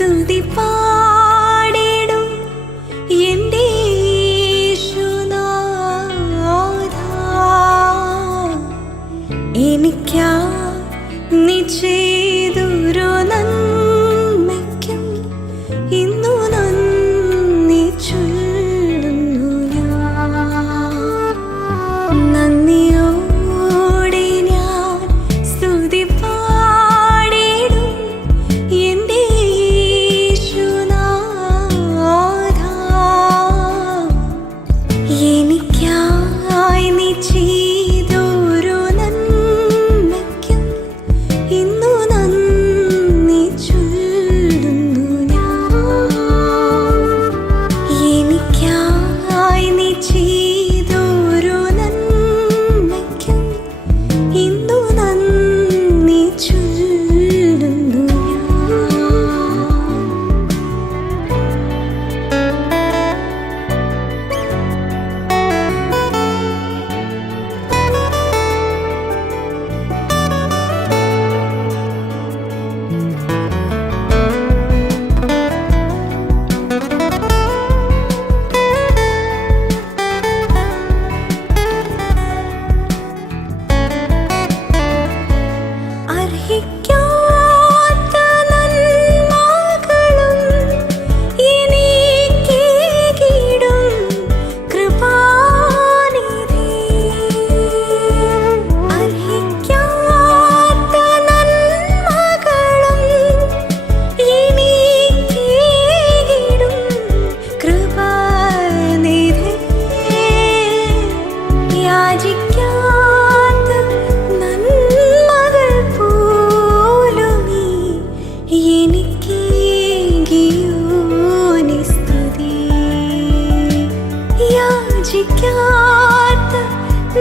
സ്തുതി പാടിടും എൻ്റെ യേശുനാഥാ. എനിക്കാ നീ ചെയ്തൊരു നന്മയ്ക്കും ഇന്നു നന്ദി ചൊല്ലുന്നു ഞാൻ. നന്ദിയോടെ ഞാൻ സ്തുതി പാടിടും എൻ്റെ യേശുനാഥാ. എനിക്കായി നീ ചെയ്തൊരു നന്മയ്ക്കും ഇന്നു നന്ദി ചൊല്ലുന്നു ഞാൻ. എനിക്കായി നീ ചെയ്തൊരു നന്മയ്ക്കും ഇന്നു നന്ദി ചൊല്ലുന്നു അർഹിക്കാത്ത നന്മകളും എനിക്കേകിടും കൃപാനിധി. അർഹിക്കാത്ത നന്മകളും എനിക്കേകിടും കൃപാനിധി. യാചിക്കാത്ത നന്മകൾ പോലുമീ എനിക്കേകിയോനി സ്തുതി. യാചിക്കാത്ത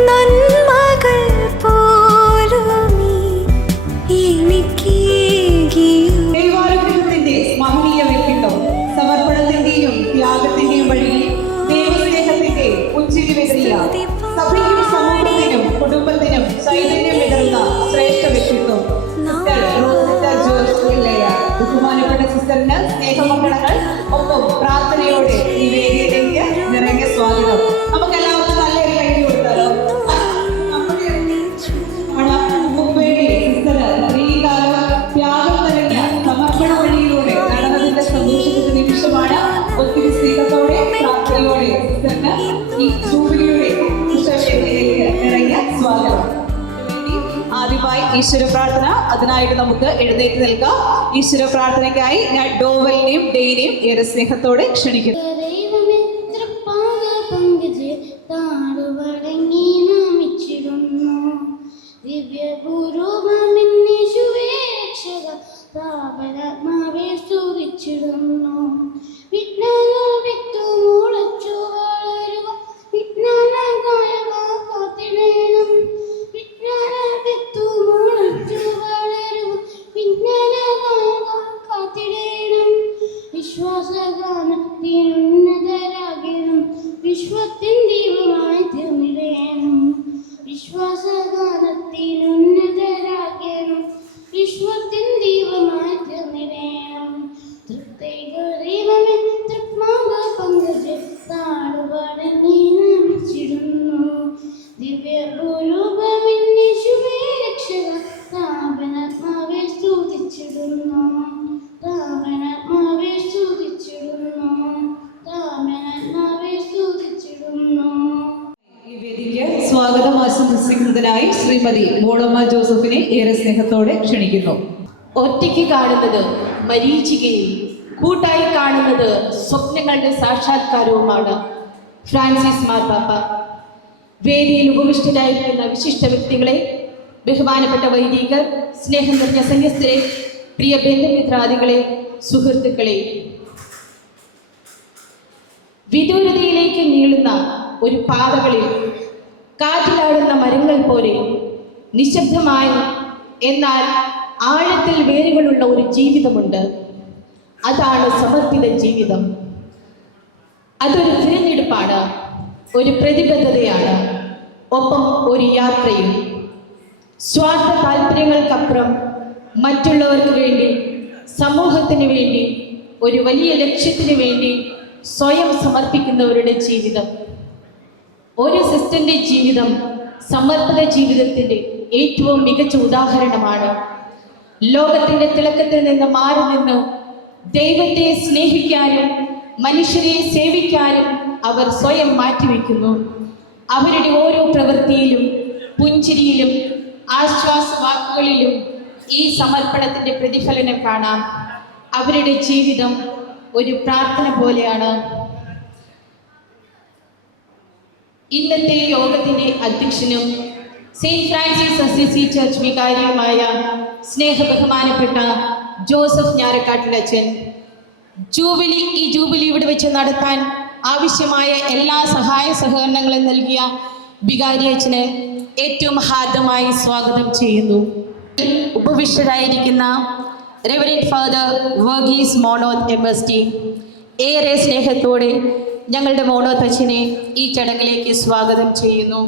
നന്മകൾ പോലുമീ എനിക്കേകിയോ. ദൈവാനുഗ്രഹത്തിന്റെ മഹനീയ വ്യക്തിത്വം സമർപ്പണത്തിന്റെയും ത്യാഗത്തിന്റെയും വഴിയിൽ ദൈവസ്നേഹത്തിന്റെ പുഞ്ചിരി വിതറിയ സഭയ്ക്കും സമൂഹത്തിനും കുടുംബത്തിനും ചൈതന്യം വിതറുന്ന ശ്രേഷ്ഠ വ്യക്തിത്വം സിസ്റ്റർ റോസിറ്റ ജോർജ് പിള്ളയ. ബഹുമാനപ്പെട്ട സിസ്റ്ററിന് സ്നേഹമംഗളങ്ങൾ ഒപ്പം പ്രാർത്ഥനയോടെ ഈ വേദിയിലേക്ക് നിറഞ്ഞ സ്വാഗതം. നമുക്ക് എല്ലാവർക്കും നല്ലൊരു കൈ കൊടുത്താലോ. ത്യാഗം നിറഞ്ഞ സമർപ്പണ വഴിയിലൂടെ നടന്നതിന്റെ സന്തോഷത്തിന്റെ നിമിഷമാണ്. ഒത്തിരി സ്നേഹത്തോടെ പ്രാർത്ഥനയോടെ സിസ്റ്ററിന് ഈ ജൂബിലിയുടെ വിശേഷത്തിലേക്ക് നിറഞ്ഞ സ്വാഗതം. ആദ്യമായി ഈശ്വര പ്രാർത്ഥന. അതിനായിട്ട് നമുക്ക് എഴുന്നേറ്റ് നിൽക്കാം. ഈശ്വര പ്രാർത്ഥനയ്ക്കായി ഞാൻ ഡോവലിനെയും ഡെയിനെയും ഏറെ സ്നേഹത്തോടെ ക്ഷണിക്കുന്നു. വിശ്വാസഗാനത്തിനുന്നതരാകണം, വിശ്വത്തിൻ ദീപമായി തീർന്നിടേണം. വിശ്വാസഗാനത്തിനുന്നതരാകണം, വിശ്വത്തിൻ ദീപമായി തീർന്നിടേണം. തൃപ്തൈക ദൈവമേ തൃപ്മാക പങ്കജ് താടുപാടൻ നീ നമിച്ചിടുന്നു. ദിവ്യഭൂരൂപമിന്നീശുവേ രക്ഷക താപനാത്മാവെ സ്തുതിച്ചിടുന്നു. താപനാത്മാവെ സ്തുതിച്ചിടുന്നു. താപനാത്മാവെ സ്തുതിച്ചിടുന്നു. ഈ വേദിക്ക് സ്വാഗതം ആശംസിക്കുന്നതിനായി ശ്രീമതി മോളമ്മ ജോസഫിനെ ഏറെ സ്നേഹത്തോടെ ക്ഷണിക്കുന്നു. ഒറ്റയ്ക്ക് കാണുന്നത് മരീചികയും കൂട്ടായി കാണുന്നത് സ്വപ്നങ്ങളുടെ സാക്ഷാത്കാരവുമാണ്. ഫ്രാൻസിസ് മാർപ്പാപ്പ. വേദിയിൽ ഉപവിഷ്ടരായിരിക്കുന്ന വിശിഷ്ട വ്യക്തികളെ, ബഹുമാനപ്പെട്ട വൈദികർ, സ്നേഹം നിറഞ്ഞ സന്യസ്തരെ, പ്രിയ ബന്ധുമിത്രാദികളെ, സുഹൃത്തുക്കളെ, വിദൂരതയിലേക്ക് നീളുന്ന ഒരു പാതകളിൽ കാറ്റിലാടുന്ന മരങ്ങൾ പോലെ നിശബ്ദമായി എന്നാൽ ആഴത്തിൽ വേരുകളുള്ള ഒരു ജീവിതമുണ്ട്. അതാണ് സമർപ്പിത ജീവിതം. അതൊരു തിരഞ്ഞെടുപ്പാണ്, ഒരു പ്രതിബദ്ധതയാണ്, ഒപ്പം ഒരു യാത്രയും. സ്വാർത്ഥ താല്പര്യങ്ങൾക്കപ്പുറം മറ്റുള്ളവർക്ക് വേണ്ടി, സമൂഹത്തിന് വേണ്ടി ഒരു വലിയ ലക്ഷ്യത്തിന് വേണ്ടി സ്വയം സമർപ്പിക്കുന്നവരുടെ ജീവിതം. ഒരു സിസ്റ്ററിന്റെ ജീവിതം സമർപ്പിത ജീവിതത്തിന്റെ ഏറ്റവും മികച്ച ഉദാഹരണമാണ്. ലോകത്തിന്റെ തിളക്കത്തിൽ നിന്ന് മാറി നിന്ന് ദൈവത്തെ സ്നേഹിക്കാനും മനുഷ്യരെ സേവിക്കാനും അവർ സ്വയം മാറ്റിവെക്കുന്നു. അവരുടെ ഓരോ പ്രവൃത്തിയിലും പുഞ്ചിരിയിലും ആശ്വാസവാക്കുകളിലും ഈ സമർപ്പണത്തിന്റെ പ്രതിഫലനം കാണാം. അവരുടെ ജീവിതം ഒരു പ്രാർത്ഥന പോലെയാണ്. ഇന്നത്തെ യോഗത്തിന്റെ അധ്യക്ഷനും സെയിന്റ് ഫ്രാൻസിസ് അസിസി ചർച്ച് വികാരിയുമായ സ്നേഹബഹുമാനപ്പെട്ട ജോസഫ് ഞാരക്കാട്ടിലച്ചൻ, ഈ ജൂബിലി ഇവിടെ വെച്ച് നടത്താൻ ആവശ്യമായ എല്ലാ സഹായ സഹകരണങ്ങളും നൽകിയ വികാരി അച്ഛന് ഏറ്റവും ഹാർദമായി സ്വാഗതം ചെയ്യുന്നു. ഉപവിഷ്ടരായിരിക്കുന്ന റെവറൻഡ് ഫാദർ വർഗീസ് മോണോത്ത് MSD ഏറെ സ്നേഹത്തോടെ ഞങ്ങളുടെ മോണോത്ത് അച്ഛനെ ഈ ചടങ്ങിലേക്ക് സ്വാഗതം ചെയ്യുന്നു.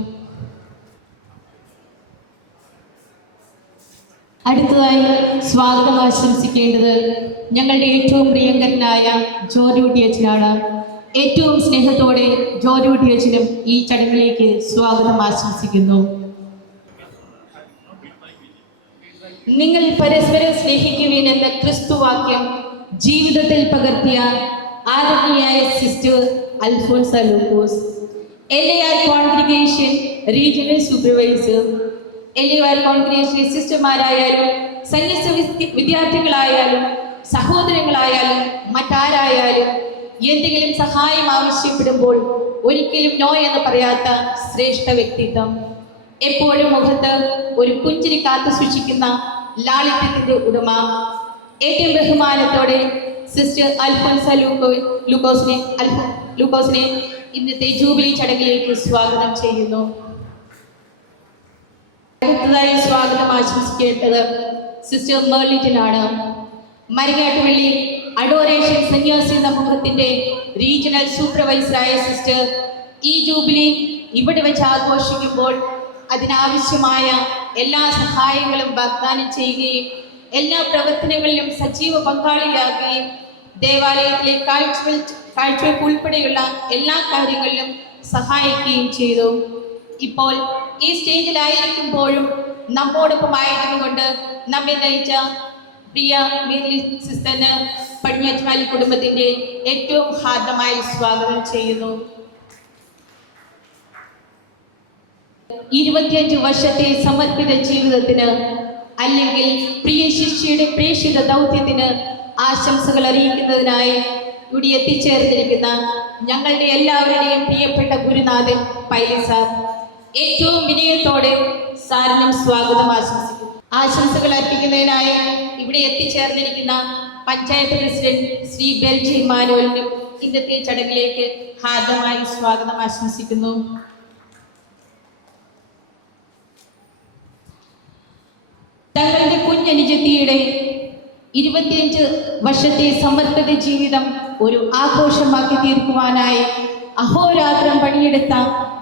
അടുത്തതായി സ്വാഗതം ആശംസിക്കേണ്ടത് ഞങ്ങളുടെ ഏറ്റവും പ്രിയങ്കരനായ ജോർജ് അച്ഛനാണ്. ഏറ്റവും സ്നേഹത്തോടെ ജോർജ് അച്ഛനും ഈ ചടങ്ങിലേക്ക് സ്വാഗതം ആശംസിക്കുന്നു. നിങ്ങൾ പരസ്പരം സ്നേഹിക്കുവിൻ എന്ന ക്രിസ്തുവാക്യം ജീവിതത്തിൽ പകർത്തിയ ആദരണീയായ സിസ്റ്റർ അൽഫോൻസ ലൂക്കോസ്, LAR congregation regional supervisor, LAR കോൺഗ്രിഗേഷനിലെ സിസ്റ്റർമാരായാലും സന്യസ്ത വിദ്യാർത്ഥികളായാലും സഹോദരങ്ങളായാലും മറ്റാരായാലും എന്തെങ്കിലും സഹായം ആവശ്യപ്പെടുമ്പോൾ ഒരിക്കലും നോ എന്ന് പറയാത്ത ശ്രേഷ്ഠ വ്യക്തിത്വം, എപ്പോഴും മുഖത്ത് ഒരു പുഞ്ചിരി കാത്തു സൂക്ഷിക്കുന്ന ലാളിത്യത്തിന്റെ ഉടമ, ഏറ്റവും ബഹുമാനത്തോടെ സിസ്റ്റർ അൽഫോൻസ ലൂക്കോസിനെ ഇന്നത്തെ ജൂബിലി ചടങ്ങിലേക്ക് സ്വാഗതം ചെയ്യുന്നു. അടുത്തതായി സ്വാഗതം ആശംസിക്കേണ്ടത് സിസ്റ്റർ മെർലിറ്റനാണ്. മരങ്ങാട്ടുപള്ളി അഡോറേഷൻ സന്യാസി സമൂഹത്തിന്റെ റീജിയണൽ സൂപ്പർവൈസറായ സിസ്റ്റർ ഈ ജൂബിലി ഇവിടെ വെച്ച് ആഘോഷിക്കുമ്പോൾ അതിനാവശ്യമായ എല്ലാ സഹായങ്ങളും വാഗ്ദാനം ചെയ്യുകയും എല്ലാ പ്രവർത്തനങ്ങളിലും സജീവ പങ്കാളിയാകുകയും ദേവാലയത്തിലെ കാഴ്ചവെപ്പ് ഉൾപ്പെടെയുള്ള എല്ലാ കാര്യങ്ങളിലും സഹായിക്കുകയും ചെയ്തു. ഇപ്പോൾ ഈ സ്റ്റേജിലായിരിക്കുമ്പോഴും നമ്മോടൊപ്പമായിരുന്നുകൊണ്ട് നമ്മെ നയിച്ച പ്രിയ മേരി സിസ്റ്ററിന് പടിഞ്ഞാറ്റുമാലി കുടുംബത്തിന്റെ ഏറ്റവും ഹാർദമായി സ്വാഗതം ചെയ്യുന്നു. 25 വർഷത്തെ സമർപ്പിത ജീവിതത്തിന് അല്ലെങ്കിൽ പ്രിയ ശിഷ്യയുടെ പ്രേക്ഷിത ദൗത്യത്തിന് ആശംസകൾ അറിയിക്കുന്നതിനായി ഇവിടെ എത്തിച്ചേർന്നിരിക്കുന്ന ഞങ്ങളുടെ എല്ലാവരുടെയും പ്രിയപ്പെട്ട ഗുരുനാഥൻ പൈലി സാർ, ഏറ്റവും വിനയത്തോടെ സാറിനും സ്വാഗതം ആശംസിക്കുന്നു. ആശംസകൾ അർപ്പിക്കുന്നതിനായി ഇവിടെ എത്തിച്ചേർന്നിരിക്കുന്ന പഞ്ചായത്ത് പ്രസിഡന്റ് ശ്രീ ബെൽജി ഇമ്മാനുവലിനും ഇന്നത്തെ ചടങ്ങിലേക്ക് ഹാർദമായി സ്വാഗതം ആശംസിക്കുന്നു. തങ്ങളുടെ കുഞ്ഞനുജത്തിയുടെ 25 വർഷത്തെ സമർപ്പിത ജീവിതം ഒരു ആഘോഷമാക്കി തീർക്കുവാനായി അഹോരാത്രം പണിയെടുത്ത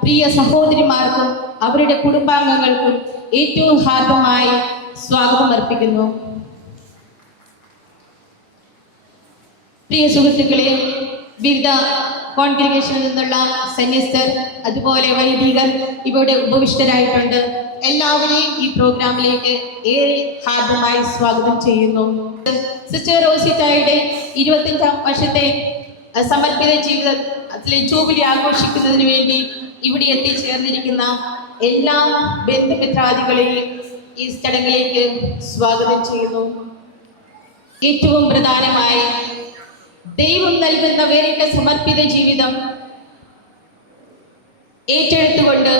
പ്രിയ സഹോദരിമാർക്കും അവരുടെ കുടുംബാംഗങ്ങൾക്കും ഏറ്റവും ഹാർദമായി സ്വാഗതം അർപ്പിക്കുന്നു. പ്രിയ സുഹൃത്തുക്കളെ, വിവിധ കോൺഗ്രിഗേഷനിൽ നിന്നുള്ള സന്യസ്തർ അതുപോലെ വൈദികർ ഇവിടെ ഉപവിഷ്ടരായിട്ടുണ്ട്. എല്ലാവരെയും ഈ പ്രോഗ്രാമിലേക്ക് ഏറെ ഹാർദമായി സ്വാഗതം ചെയ്യുന്നു. സിസ്റ്റർ റോസിറ്റായുടെ 25 വർഷത്തെ സമർപ്പിത ജീവിതത്തിലെ ജൂബിലി ആഘോഷിക്കുന്നതിന് വേണ്ടി ഇവിടെ എത്തിച്ചേർന്നിരിക്കുന്ന എല്ലാ ബന്ധുമിത്രാദികളെയും ഈ ചടങ്ങിലേക്ക് സ്വാഗതം ചെയ്യുന്നു. ഏറ്റവും പ്രധാനമായി ദൈവം നൽകുന്ന വേറിട്ട സമർപ്പിത ജീവിതം ഏറ്റെടുത്തുകൊണ്ട്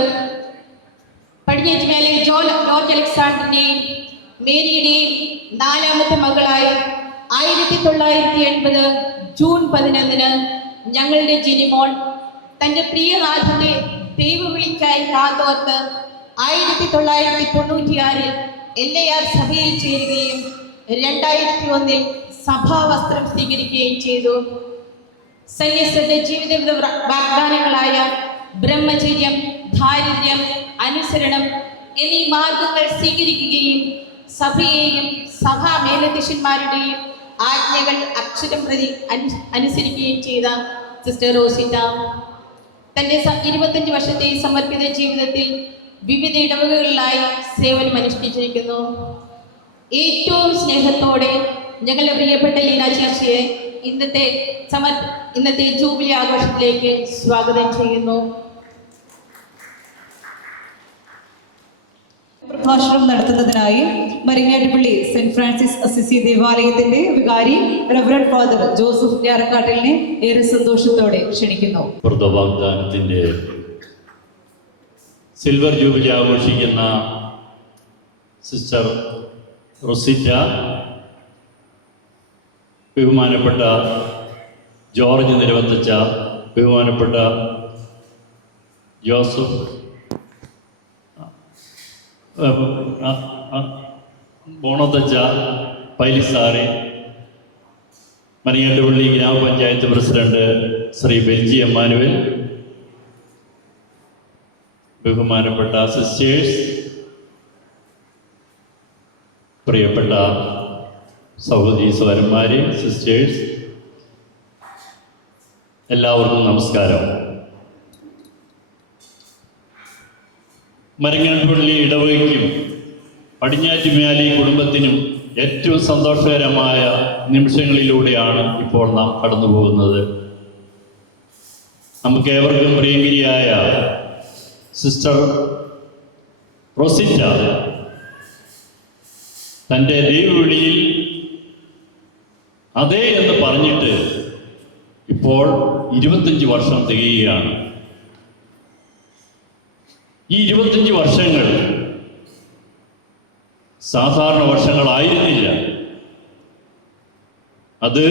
പടിഞ്ഞാറ്റുമേലെ ജോർജ് അലക്സാണ്ടറിന്റെയും മേരിയുടെയും 4ാമത്തെ മകളായി 1980 ജൂൺ 11 ഞങ്ങളുടെ ജിനിമോൾ തൻ്റെ പ്രിയനാഥന്റെ ദൈവവിളിക്കായി കാതോർത്ത് 1996 LAR സഭയിൽ ചേരുകയും 2001 സഭാവസ്ത്രം സ്വീകരിക്കുകയും ചെയ്തു. സന്യസ്തരുടെ ജീവിത വാഗ്ദാനങ്ങളായ ബ്രഹ്മചര്യം, ദാരിദ്ര്യം, അനുസരണം എന്നീ മാർഗങ്ങൾ സ്വീകരിക്കുകയും സഭയെയും സഭാ മേലധ്യക്ഷന്മാരുടെയും ആജ്ഞകൾ അക്ഷരം പ്രതി അനുസരിക്കുകയും ചെയ്ത സിസ്റ്റർ റോസിറ്റ തൻ്റെ 25 വർഷത്തെ സമർപ്പിത ജീവിതത്തിൽ വിവിധ ഇടവകകളിലായി സേവനം അനുഷ്ഠിച്ചിരിക്കുന്നു. ഏറ്റവും സ്നേഹത്തോടെ ഞങ്ങളുടെ പ്രിയപ്പെട്ട ലീന ചേച്ചിയെ ഇന്നത്തെ ജൂബിലി ആഘോഷത്തിലേക്ക് സ്വാഗതം ചെയ്യുന്നു. പ്രഭാഷണം നടത്തുന്നതിനായി മരിങ്ങാട്ടുപള്ളി സെന്റ് ഫ്രാൻസിസ് അസിസി ദേവാലയത്തിന്റെ വികാരി റവറന്റ് ഫാദർ ജോസഫ് ഞാറക്കാട്ടിലിനെ ഏറെ സന്തോഷത്തോടെ ക്ഷണിക്കുന്നു. വാഗ്ദാനത്തിന്റെ സിൽവർ ജൂബിലി ആഘോഷിക്കുന്ന സിസ്റ്റർ റൊസിറ്റ, ബഹുമാനപ്പെട്ട ജോർജ് നിരവത്തച്ച, ബഹുമാനപ്പെട്ട ജോസഫ് ബോണത്തച്ച, പൈലിസാറി, മണിയാട്ടുപള്ളി ഗ്രാമപഞ്ചായത്ത് പ്രസിഡന്റ് ശ്രീ ബെൽജി എമ്മാനുവൽ, ബഹുമാനപ്പെട്ട സിസ്റ്റേഴ്സ്, പ്രിയപ്പെട്ട സഹോദരീ സഹോദരന്മാരെ, സിസ്റ്റേഴ്സ്, എല്ലാവർക്കും നമസ്കാരം. മരങ്ങാട്ടുപള്ളി ഇടവകയ്ക്കും പടിഞ്ഞാറ്റുമേലി കുടുംബത്തിനും ഏറ്റവും സന്തോഷകരമായ നിമിഷങ്ങളിലൂടെയാണ് ഇപ്പോൾ നാം കടന്നു പോകുന്നത്. നമുക്ക് ഏവർക്കും പ്രിയങ്കരിയായ സിസ്റ്റർ റൊസിറ്റ തൻ്റെ ദൈവവിളിയിൽ അതേ എന്ന് പറഞ്ഞിട്ട് ഇപ്പോൾ 25 വർഷം തികയുകയാണ്. ഈ 25 വർഷങ്ങൾ സാധാരണ വർഷങ്ങളായിരുന്നില്ല. അത്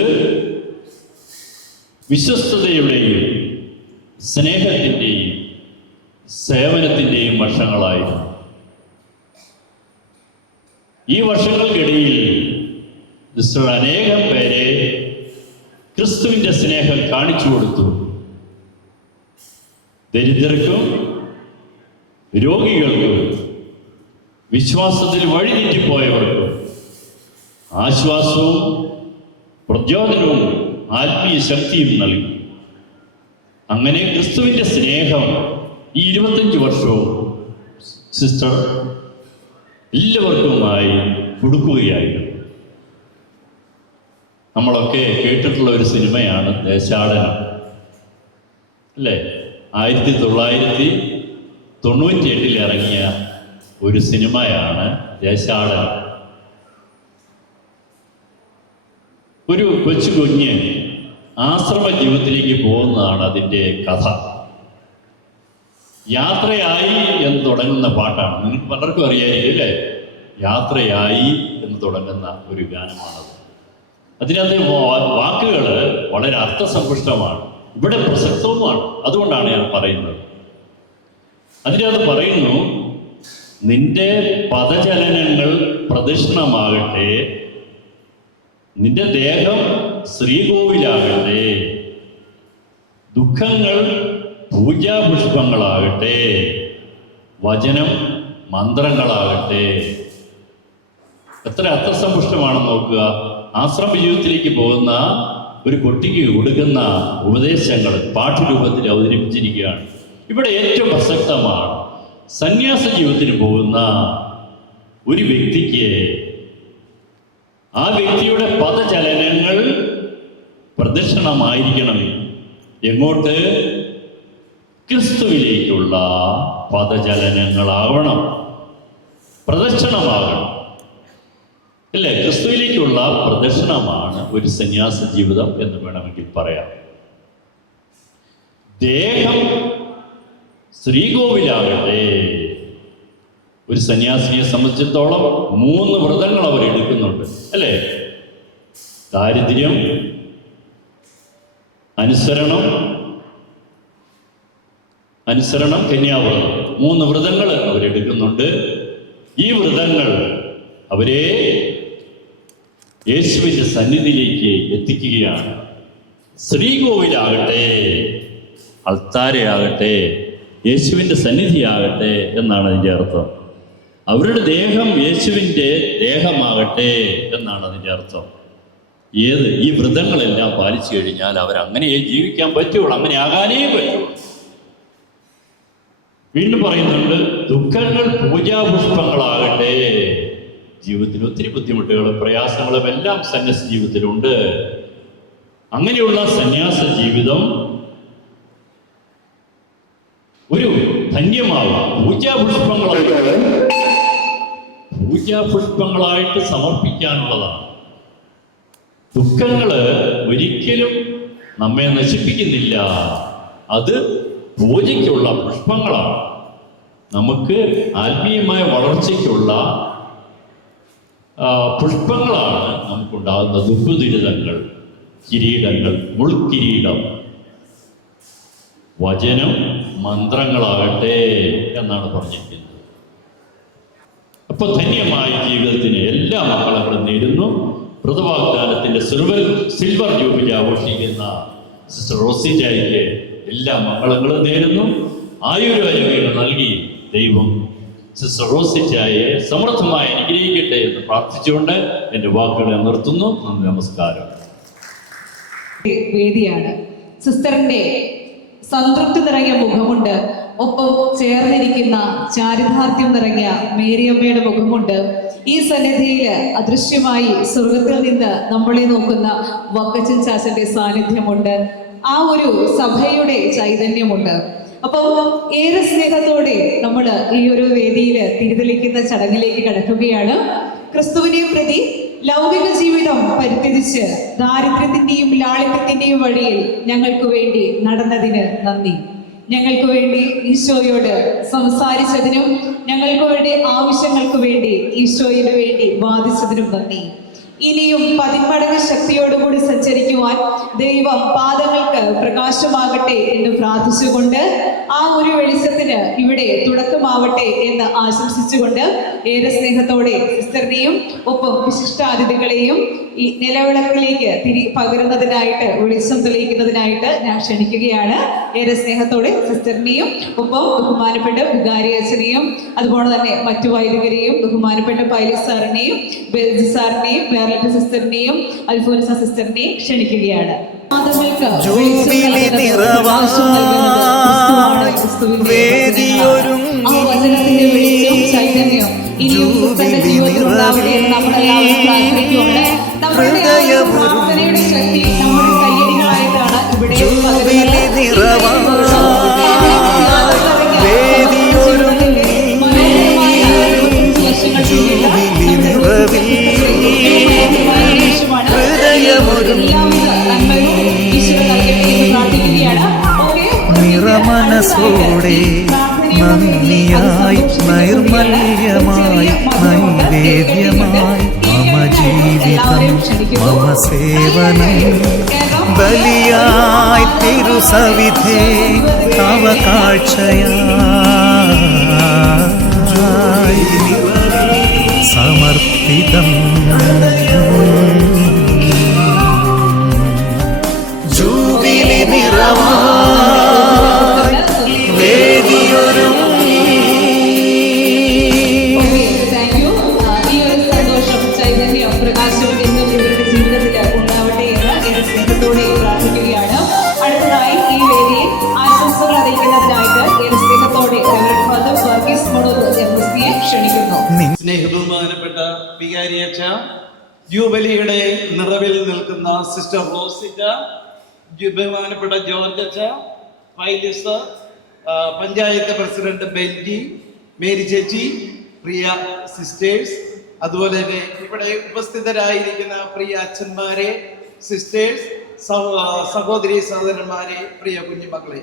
വിശ്വസ്തതയുടെയും സ്നേഹത്തിൻ്റെയും സേവനത്തിൻ്റെയും വർഷങ്ങളായിരുന്നു. ഈ വർഷങ്ങൾക്കിടയിൽ സിസ്റ്റർ അനേകം പേരെ ക്രിസ്തുവിൻ്റെ സ്നേഹം കാണിച്ചു കൊടുത്തു. ദരിദ്രർക്കും രോഗികൾക്കും വിശ്വാസത്തിൽ വഴിതെറ്റിപ്പോയവർക്കും ആശ്വാസവും പ്രചോദനവും ആത്മീയ ശക്തിയും നൽകി. അങ്ങനെ ക്രിസ്തുവിൻ്റെ സ്നേഹം ഈ 25 വർഷവും സിസ്റ്റർ എല്ലാവർക്കുമായി കൊടുക്കുകയായിരുന്നു. നമ്മളൊക്കെ കേട്ടിട്ടുള്ള ഒരു സിനിമയാണ് ദേശാടനം, അല്ലേ? 1998 ഇറങ്ങിയ ഒരു സിനിമയാണ് ദേശാടനം. ഒരു കൊച്ചു കുഞ്ഞ് ആശ്രമ ജീവിതത്തിലേക്ക് പോകുന്നതാണ് അതിൻ്റെ കഥ. യാത്രയായി എന്ന് തുടങ്ങുന്ന പാട്ടാണ്. നിങ്ങൾക്ക് പലർക്കും അറിയായിരിക്കും, അല്ലേ? യാത്രയായി എന്ന് തുടങ്ങുന്ന ഒരു ഗാനമാണത്. അതിനകത്തെ വാക്കുകൾ വളരെ അർത്ഥസമ്പുഷ്ടമാണ്, ഇവിടെ പ്രസക്തവുമാണ്. അതുകൊണ്ടാണ് ഞാൻ പറയുന്നത്. അതിനകത്ത് പറയുന്നു, നിന്റെ പദചലനങ്ങൾ പ്രദക്ഷിണമാകട്ടെ, നിന്റെ ദേഹം ശ്രീകോവിലാകട്ടെ, ദുഃഖങ്ങൾ പൂജാപുഷ്പങ്ങളാകട്ടെ, വചനം മന്ത്രങ്ങളാകട്ടെ. എത്ര അർത്ഥസമ്പുഷ്ടമാണെന്ന് നോക്കുക. ആശ്രമ ജീവിതത്തിലേക്ക് പോകുന്ന ഒരു കുട്ടിക്ക് കൊടുക്കുന്ന ഉപദേശങ്ങൾ പാഠ്യരൂപത്തിൽ അവതരിപ്പിച്ചിരിക്കുകയാണ്. ഇവിടെ ഏറ്റവും പ്രസക്തമാണ്, സന്യാസ ജീവിതത്തിന് പോകുന്ന ഒരു വ്യക്തിക്ക് ആ വ്യക്തിയുടെ പദചലനങ്ങൾ പ്രദക്ഷിണമായിരിക്കണം. എങ്ങോട്ട്? ക്രിസ്തുവിലേക്കുള്ള പദചലനങ്ങളാവണം, പ്രദക്ഷിണമാകണം, അല്ലേ? ക്രിസ്തുവിലേക്കുള്ള പ്രദക്ഷിണമാണ് ഒരു സന്യാസ ജീവിതം എന്ന് വേണമെങ്കിൽ പറയാം. ദേഹം ശ്രീകോവിലാകട്ടെ. ഒരു സന്യാസിയെ സംബന്ധിച്ചിടത്തോളം 3 വ്രതങ്ങൾ അവർ എടുക്കുന്നുണ്ട്, അല്ലേ? ദാരിദ്ര്യം, അനുസരണം, കന്യാവ്രതം. 3 വ്രതങ്ങൾ അവരെടുക്കുന്നുണ്ട്. ഈ വ്രതങ്ങൾ അവരെ യേശുവിൻ്റെ സന്നിധിയിലേക്ക് എത്തിക്കുകയാണ്. ശ്രീകോവിലാകട്ടെ, അൾത്താരയാകട്ടെ, യേശുവിൻ്റെ സന്നിധിയാകട്ടെ എന്നാണ് അതിൻ്റെ അർത്ഥം. അവരുടെ ദേഹം യേശുവിൻ്റെ ദേഹമാകട്ടെ എന്നാണ് അതിൻ്റെ അർത്ഥം. ഈ വ്രതങ്ങളെല്ലാം പാലിച്ചു കഴിഞ്ഞാൽ അവരങ്ങനെ ജീവിക്കാൻ പറ്റുള്ളൂ, അങ്ങനെ ആകാനേ പറ്റുള്ളൂ. വീണ്ടും പറയുന്നുണ്ട്, ദുഃഖങ്ങൾ പൂജാപുഷ്പങ്ങളാകട്ടെ. ജീവിതത്തിൽ ഒത്തിരി ബുദ്ധിമുട്ടുകളും പ്രയാസങ്ങളും എല്ലാം സന്യാസ ജീവിതത്തിലുണ്ട്. അങ്ങനെയുള്ള സന്യാസ ജീവിതം ഒരു ധന്യമാവും. പൂജാപുഷ്പങ്ങളായിട്ട് സമർപ്പിക്കാനുള്ളതാണ്. ദുഃഖങ്ങള് ഒരിക്കലും നമ്മെ നശിപ്പിക്കുന്നില്ല. അത് പൂജയ്ക്കുള്ള പുഷ്പങ്ങളാണ്. നമുക്ക് ആത്മീയമായ വളർച്ചയ്ക്കുള്ള പുഷ്പങ്ങളാണ് നമുക്കുണ്ടാകുന്ന ദുഃഖദുരിതങ്ങൾ. കിരീടങ്ങൾ, മുൾക്കിരീടം, വചനം, മന്ത്രങ്ങളാകട്ടെ എന്നാണ് പറഞ്ഞിരിക്കുന്നത്. അപ്പൊ ധന്യമായ ജീവിതത്തിന് എല്ലാ മംഗളങ്ങളും നേരുന്നു. വ്രതവാഗ്ദാനത്തിന്റെ സിൽവർ ജൂബിലി ആഘോഷിക്കുന്ന സിസ്റ്റർ റോസിജായിക്ക് എല്ലാ മംഗളങ്ങളും നേരുന്നു. ആയുരാരോഗ്യം നൽകി ദൈവം സിസ്റ്റർ റോസിജായെ സമൃദ്ധമായി അനുഗ്രഹിക്കട്ടെ എന്ന് പ്രാർത്ഥിച്ചുകൊണ്ട് എൻ്റെ വാക്കുകളെ നിർത്തുന്നു. നന്ദി, നമസ്കാരം. വേദിയാണ്. സിസ്റ്ററിന്റെ സംതൃപ്തി നിറഞ്ഞ മുഖമുണ്ട്, ഒപ്പം ചേർന്നിരിക്കുന്ന ചാരിതാർത്ഥ്യം നിറഞ്ഞ മേരിയമ്മയുടെ മുഖമുണ്ട്. ഈ സന്നിധിയിൽ അദൃശ്യമായി സ്വർഗത്തിൽ നിന്ന് നമ്മളെ നോക്കുന്ന വക്കച്ചൻ ചാച്ചന്റെ സാന്നിധ്യമുണ്ട്. ആ ഒരു സഭയുടെ ചൈതന്യമുണ്ട്. അപ്പോൾ ഏറെ സ്നേഹത്തോടെ നമ്മൾ ഈ ഒരു വേദിയിൽ തിരിതെളിക്കുന്ന ചടങ്ങിലേക്ക് കടക്കുകയാണ്. ക്രിസ്തുവിനെ പ്രതി ലൗകിക ജീവിതം പരിത്യജിച്ച് ദാരിദ്ര്യത്തിന്റെയും ലാളിത്യത്തിന്റെയും വഴിയിൽ ഞങ്ങൾക്ക് വേണ്ടി നടന്നതിന് നന്ദി. ഞങ്ങൾക്ക് വേണ്ടി ഈശോയോട് സംസാരിച്ചതിനും ഞങ്ങൾക്ക് വേണ്ടി ആവശ്യങ്ങൾക്ക് വേണ്ടി ഈശോയിന് വേണ്ടി വാദിച്ചതിനും നന്ദി. ഇനിയും 10 മടങ്ങ് ശക്തിയോടുകൂടി സഞ്ചരിക്കുവാൻ ദൈവം പാദങ്ങൾക്ക് പ്രകാശമാകട്ടെ എന്ന് പ്രാർത്ഥിച്ചുകൊണ്ട് ആ ഒരു വെളിച്ചത്തിന് ഇവിടെ തുടക്കമാവട്ടെ എന്ന് ആശംസിച്ചുകൊണ്ട് ഏറെ സ്നേഹത്തോടെ സിസ്റ്ററിനെയും ഒപ്പം വിശിഷ്ടാതിഥികളെയും ഈ നിലവിളക്കിലേക്ക് പകരുന്നതിനായിട്ട്, വെളിച്ചം തെളിയിക്കുന്നതിനായിട്ട് ഞാൻ ക്ഷണിക്കുകയാണ്. ഏറെ സ്നേഹത്തോടെ സിസ്റ്ററിനെയും ഒപ്പം ബഹുമാനപ്പെട്ട വികാരി അച്ഛനെയും അതുപോലെ തന്നെ മറ്റു വൈദികരെയും ബഹുമാനപ്പെട്ട പൈലറ്റ് സാറിനെയും ബെൽജി സാറിനെയും വേർലറ്റ് സിസ്റ്ററിനെയും അൽഫോൻസ സിസ്റ്ററിനെയും ക്ഷണിക്കുകയാണ്. പ്രാർത്ഥനയുടെ ശക്തി നമ്മുടെ കയ്യടികളായിട്ടാണ് നിറമനസോടെ നന്ദിയായി നൈർമല്യമായി നൈവേദ്യമായി മമ ജീവിതം മമ സേവനം ബലിയായി തിരുസവിധേ തവ കാഴ്ചയായി സമർപ്പിതം. ജൂബിലി നിറവായി വേദിയൊരുങ്ങി. ഈ ഒരു സന്തോഷം, ചൈതന്യം, പ്രകാശവും എന്നും ഇവരുടെ ജീവിതത്തിൽ ഉണ്ടാവട്ടെ എന്ന് ഏറെ സ്നേഹത്തോടെ പ്രാർത്ഥിക്കുകയാണ്. അടുത്തതായി ഈ വേദിയിൽ ആശംസകൾ അറിയിക്കുന്നതിനായിട്ട് ഏറെ സ്നേഹത്തോടെ ഫാദർ വർഗീസ് മോഡോത്ത് എംഎസ്പിയെ ക്ഷണിക്കുന്നു. സ്നേഹബഹുമാനപ്പെട്ട വികാരി അച്ഛ, ജൂബലിയുടെ നിറവിൽ നിൽക്കുന്ന സിസ്റ്റർ റോസിറ്റ, ബഹുമാനപ്പെട്ട ജോർജ് അച്ഛ, ഫൈലിസ്, പഞ്ചായത്ത് പ്രസിഡന്റ് ബെൽജി, മേരി ചേച്ചി, പ്രിയ സിസ്റ്റേഴ്സ്, അതുപോലെ തന്നെ ഇവിടെ ഉപസ്ഥിതരായിരിക്കുന്ന പ്രിയ അച്ഛന്മാരെ, സിസ്റ്റേഴ്സ്, സഹോദരി സഹോദരന്മാരെ, പ്രിയ കുഞ്ഞുമക്കളെ,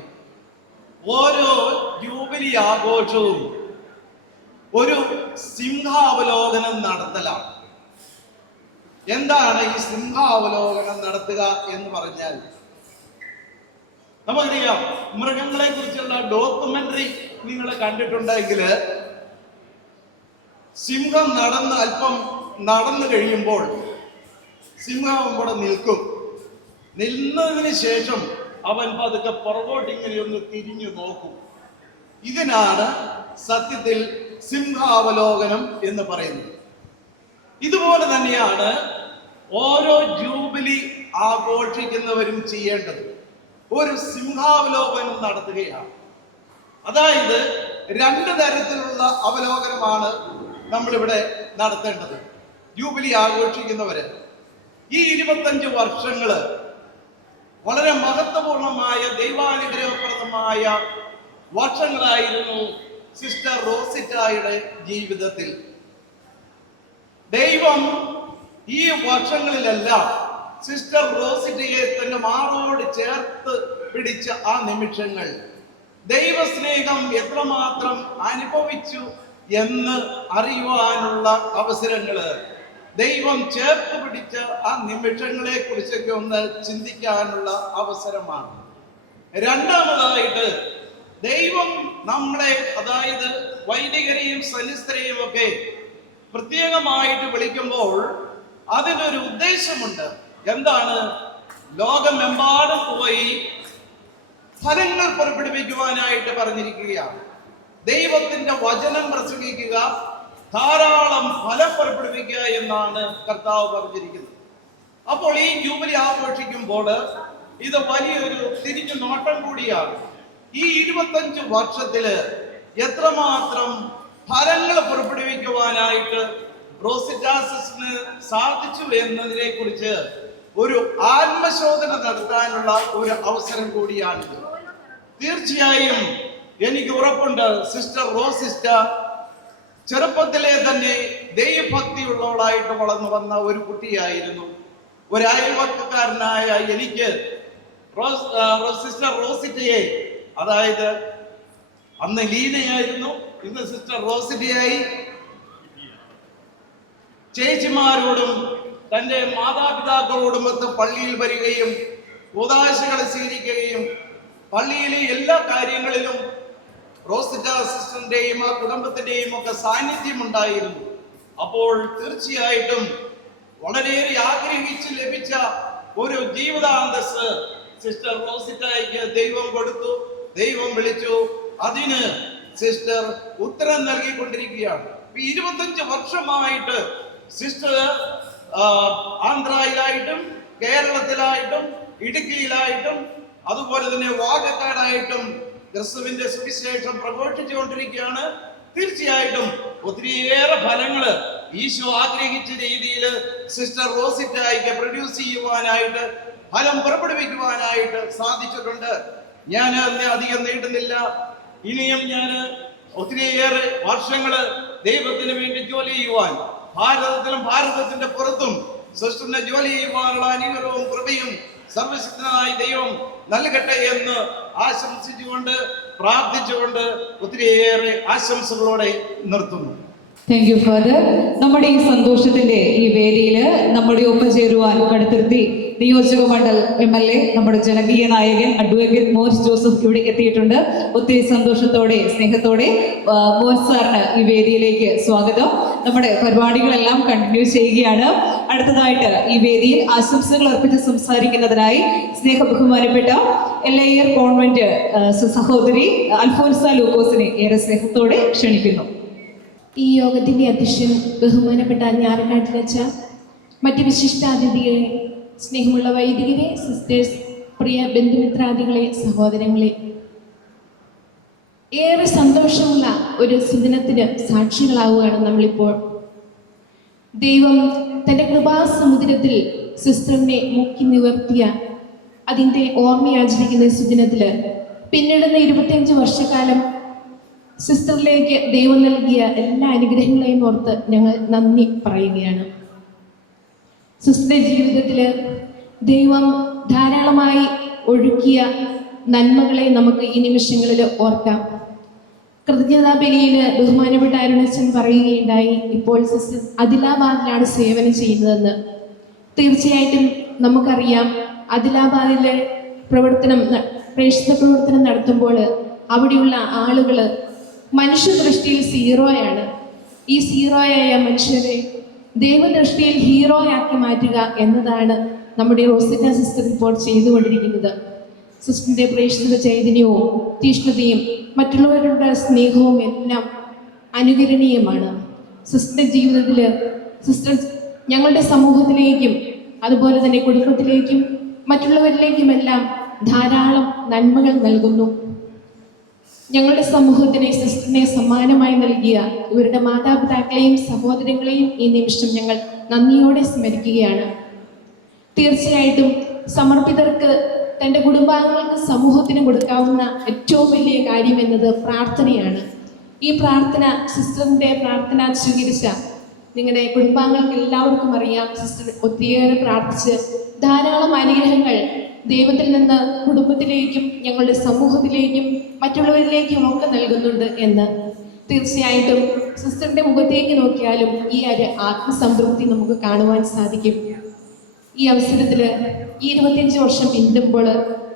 ഓരോ ജൂബിലി ആഘോഷവും ഒരു സിംഹാവലോകനം നടത്തലാണ്. എന്താണ് ഈ സിംഹാവലോകനം നടത്തുക എന്ന് പറഞ്ഞാൽ, നമുക്കറിയാം, മൃഗങ്ങളെ കുറിച്ചുള്ള ഡോക്യുമെന്ററി നിങ്ങൾ കണ്ടിട്ടുണ്ടെങ്കിൽ സിംഹം അല്പം നടന്നു കഴിയുമ്പോൾ സിംഹം അവിടെ നിൽക്കും. നിന്നതിന് ശേഷം അവൻ പതുക്കെ പുറകോട്ട് ഇങ്ങനെ ഒന്ന് തിരിഞ്ഞു നോക്കും. ഇതിനാണ് സത്യത്തിൽ സിംഹാവലോകനം എന്ന് പറയുന്നത്. ഇതുപോലെ തന്നെയാണ് ഓരോ ജൂബിലി ആഘോഷിക്കുന്നവരും ചെയ്യേണ്ടത് ഒരു സിംഹാവലോകനം നടത്തുകയാണ്. അതായത് 2 തരത്തിലുള്ള അവലോകനമാണ് നമ്മളിവിടെ നടത്തേണ്ടത്. ജൂബിലി ആഘോഷിക്കുന്നവര് ഈ 25 വർഷങ്ങള് വളരെ മഹത്വപൂർണമായ ദൈവാനുഗ്രഹപ്രദമായ വർഷങ്ങളായിരുന്നു സിസ്റ്റർ റോസിറ്റായുടെ ജീവിതത്തിൽ. ദൈവം ഈ വർഷങ്ങളിലെല്ലാം സിസ്റ്റർ റോസിറ്റയെ തന്റെ മാറോട് ചേർത്ത് പിടിച്ച ആ നിമിഷങ്ങൾ ദൈവസ്നേഹം എത്രമാത്രം അനുഭവിച്ചു എന്ന് അറിയുവാനുള്ള അവസരങ്ങള്, ദൈവം ചേർത്ത് പിടിച്ച ആ നിമിഷങ്ങളെ കുറിച്ചൊക്കെ ഒന്ന് ചിന്തിക്കാനുള്ള അവസരമാണ്. രണ്ടാമതായിട്ട് ദൈവം നമ്മളെ, അതായത് വൈദികരെയും സന്യസ്തരെയും ഒക്കെ പ്രത്യേകമായിട്ട് വിളിക്കുമ്പോൾ അതിനൊരു ഉദ്ദേശമുണ്ട്. എന്താണ്? ലോകമെമ്പാടും പോയി ഫലങ്ങൾ പുറപ്പെടുവിക്കുവാനായിട്ട് പറഞ്ഞിരിക്കുകയാണ്. ദൈവത്തിന്റെ വചനം പ്രസംഗിക്കുക, ധാരാളം ഫലം പുറപ്പെടുവിക്കുക എന്നാണ് കർത്താവ് പറഞ്ഞിരിക്കുന്നത്. അപ്പോൾ ഈ ജൂബിലി ആഘോഷിക്കുമ്പോൾ ഇത് വലിയൊരു തിരിഞ്ഞു നോട്ടം കൂടിയാണ്. ഈ 25 വർഷത്തില് എത്രമാത്രം ഫലങ്ങൾ പുറപ്പെടുവിക്കുവാനായിട്ട് റോസിറ്റാസിന് സാധിച്ചു എന്നതിനെ കുറിച്ച് ഒരു ആത്മശോധന നടത്താനുള്ള ഒരു അവസരം കൂടിയാണിത്. തീർച്ചയായും എനിക്ക് ഉറപ്പുണ്ട്, സിസ്റ്റർ റോസിസ്റ്റ ചെറുപ്പത്തിലെ തന്നെ ദൈവഭക്തിയുള്ളവളായിട്ട് വളർന്നു വന്ന ഒരു കുട്ടിയായിരുന്നു. ഒരു അയൽവക്കക്കാരനായ എനിക്ക് സിസ്റ്റർ റോസിറ്റയെ, അതായത് അന്ന് ലീനയായിരുന്നു, ഇന്ന് സിസ്റ്റർ റോസിറ്റയായി, ചേച്ചിമാരോടും തൻ്റെ മാതാപിതാക്കളോടുമൊത്ത് പള്ളിയിൽ വരികയും ഉദാശകൾ സ്വീകരിക്കുകയും പള്ളിയിലെ എല്ലാ കാര്യങ്ങളിലും റോസിറ്റ സിസ്റ്ററിന്റെയും ആ കുടുംബത്തിന്റെയും ഒക്കെ സാന്നിധ്യം ഉണ്ടായിരുന്നു. അപ്പോൾ തീർച്ചയായിട്ടും വളരെയേറെ ആഗ്രഹിച്ച് ലഭിച്ച ഒരു ജീവിതാന്തസ് സിസ്റ്റർ റോസിറ്റയ്ക്ക് ദൈവം കൊടുത്തു, ദൈവം വിളിച്ചു. അതിന് സിസ്റ്റർ ഉത്തരം നൽകിക്കൊണ്ടിരിക്കുകയാണ്. 25 വർഷമായിട്ട് സിസ്റ്റർ ആന്ധ്രയിലായിട്ടും കേരളത്തിലായിട്ടും ഇടുക്കിയിലായിട്ടും അതുപോലെ തന്നെ വാഗക്കാടായിട്ടും ക്രിസ്തുവിന്റെ സുവിശേഷം പ്രഘോഷിച്ചുകൊണ്ടിരിക്കുകയാണ്. തീർച്ചയായിട്ടും ഒത്തിരിയേറെ ഫലങ്ങള് ഈശോ ആഗ്രഹിച്ച രീതിയിൽ സിസ്റ്റർ റോസിറ്റായിക്ക് പ്രൊഡ്യൂസ് ചെയ്യുവാനായിട്ട്, ഫലം പുറപ്പെടുവിക്കുവാനായിട്ട് സാധിച്ചിട്ടുണ്ട്. ഞാൻ അധികം നീട്ടുന്നില്ല. ഇനിയും ഞാൻ ഒത്തിരിയേറെ വർഷങ്ങള് ദൈവത്തിന് വേണ്ടി ജോലി ചെയ്യുവാൻ, ഭാരതത്തിലും ഭാരതത്തിന്റെ പുറത്തും സിസ്റ്ററിനെ ജോലി ചെയ്യുവാനുള്ള അനുഗ്രഹവും കൃപയും സർവശക്തനായ ദൈവം നൽകട്ടെ എന്ന് ആശംസിച്ചുകൊണ്ട് പ്രാർത്ഥിച്ചുകൊണ്ട് ഒത്തിരിയേറെ ആശംസകളോടെ നിർത്തുന്നു. Thank you father. നമ്മുടെ ഈ സന്തോഷത്തിന്റെ ഈ വേദിയിൽ നമ്മുടെ ഒപ്പം ചേരുവാൻ കടുത്തുരുത്തി നിയോജക മണ്ഡൽ MLA നമ്മുടെ ജനകീയ നായകൻ അഡ്വക്കേറ്റ് മോൻസ് ജോസഫ് ഇവിടെ എത്തിയിട്ടുണ്ട്. ഒത്തിരി സന്തോഷത്തോടെ സ്നേഹത്തോടെ മോൻസ് സാറിന് ഈ വേദിയിലേക്ക് സ്വാഗതം. നമ്മുടെ പരിപാടികളെല്ലാം കണ്ടിന്യൂ ചെയ്യുകയാണ്. അടുത്തതായിട്ട് ഈ വേദിയിൽ ആശംസകൾ അർപ്പിച്ച് സംസാരിക്കുന്നതിനായി സ്നേഹബഹുമാനപ്പെട്ട LIR കോൺവെന്റ് സഹോദരി അൽഫോൻസ ലൂക്കോസിനെ ഏറെ സ്നേഹത്തോടെ ക്ഷണിക്കുന്നു. ഈ യോഗത്തിൻ്റെ അധ്യക്ഷൻ ബഹുമാനപ്പെട്ട ഞാറക്കാട്ടിലച്ച, മറ്റ് വിശിഷ്ടാതിഥികളെ, സ്നേഹമുള്ള വൈദികരെ, സിസ്റ്റേഴ്സ്, പ്രിയ ബന്ധുമിത്രാദികളെ, സഹോദരങ്ങളെ, ഏറെ സന്തോഷമുള്ള ഒരു സുദിനത്തിന് സാക്ഷികളാവുകയാണ് നമ്മളിപ്പോൾ. ദൈവം തൻ്റെ കൃപാസമുദ്രത്തിൽ സിസ്റ്ററിനെ മുക്കി നിവർത്തിയ അതിൻ്റെ ഓർമ്മയാചരിക്കുന്ന സുദിനത്തിൽ പിന്നിടുന്ന 25 വർഷക്കാലം സിസ്റ്ററിലേക്ക് ദൈവം നൽകിയ എല്ലാ അനുഗ്രഹങ്ങളെയും ഓർത്ത് ഞങ്ങൾ നന്ദി പറയുകയാണ്. സിസ്റ്ററുടെ ജീവിതത്തിൽ ദൈവം ധാരാളമായി ഒഴുക്കിയ നന്മകളെ നമുക്ക് ഈ നിമിഷങ്ങളിൽ ഓർക്കാം. കൃതജ്ഞതാ ബലിയിൽ ബഹുമാനപ്പെട്ട അരുണച്ചൻ പറയുകയുണ്ടായി, ഇപ്പോൾ സിസ്റ്റർ ആദിലാബാദിലാണ് സേവനം ചെയ്യുന്നതെന്ന്. തീർച്ചയായിട്ടും നമുക്കറിയാം, ആദിലാബാദിലെ പ്രേക്ഷിത പ്രവർത്തനം നടത്തുമ്പോൾ അവിടെയുള്ള ആളുകൾ മനുഷ്യദൃഷ്ടിയിൽ സീറോയാണ്. ഈ സീറോയായ മനുഷ്യരെ ദൈവദൃഷ്ടിയിൽ ഹീറോയാക്കി മാറ്റുക എന്നതാണ് നമ്മുടെ റോസിറ്റ സിസ്റ്റർ ഇപ്പോൾ ചെയ്തുകൊണ്ടിരിക്കുന്നത്. സിസ്റ്ററിൻ്റെ പ്രേക്ഷിത ചൈതന്യവും തീഷ്ണതയും മറ്റുള്ളവരുടെ സ്നേഹവും എല്ലാം അനുകരണീയമാണ്. സിസ്റ്ററിൻ്റെ ജീവിതത്തിൽ സിസ്റ്റർ ഞങ്ങളുടെ സമൂഹത്തിലേക്കും അതുപോലെ തന്നെ കുടുംബത്തിലേക്കും മറ്റുള്ളവരിലേക്കുമെല്ലാം ധാരാളം നന്മകൾ നൽകുന്നു. ഞങ്ങളുടെ സമൂഹത്തിനെ സിസ്റ്ററിനെ സമ്മാനമായി നൽകിയ ഇവരുടെ മാതാപിതാക്കളെയും സഹോദരങ്ങളെയും ഈ നിമിഷം ഞങ്ങൾ നന്ദിയോടെ സ്മരിക്കുകയാണ്. തീർച്ചയായിട്ടും സമർപ്പിതർക്ക് തൻ്റെ കുടുംബാംഗങ്ങൾക്ക് സമൂഹത്തിന് കൊടുക്കാവുന്ന ഏറ്റവും വലിയ കാര്യം എന്നത് പ്രാർത്ഥനയാണ്. ഈ പ്രാർത്ഥന സിസ്റ്ററിൻ്റെ പ്രാർത്ഥന സ്വീകരിച്ച നിങ്ങളുടെ കുടുംബാംഗങ്ങൾക്ക് എല്ലാവർക്കും അറിയാം. സിസ്റ്റർ ഒത്തിരിയേറെ പ്രാർത്ഥിച്ച് ധാരാളം അനുഗ്രഹങ്ങൾ ദൈവത്തിൽ നിന്ന് കുടുംബത്തിലേക്കും ഞങ്ങളുടെ സമൂഹത്തിലേക്കും മറ്റുള്ളവരിലേക്കും ഒക്കെ നൽകുന്നുണ്ട് എന്ന്. തീർച്ചയായിട്ടും സിസ്റ്ററിൻ്റെ മുഖത്തേക്ക് നോക്കിയാലും ഈ ഒരു ആത്മസംതൃപ്തി നമുക്ക് കാണുവാൻ സാധിക്കും. ഈ അവസരത്തിൽ ഈ 25 വർഷം പിന്നിടുമ്പോൾ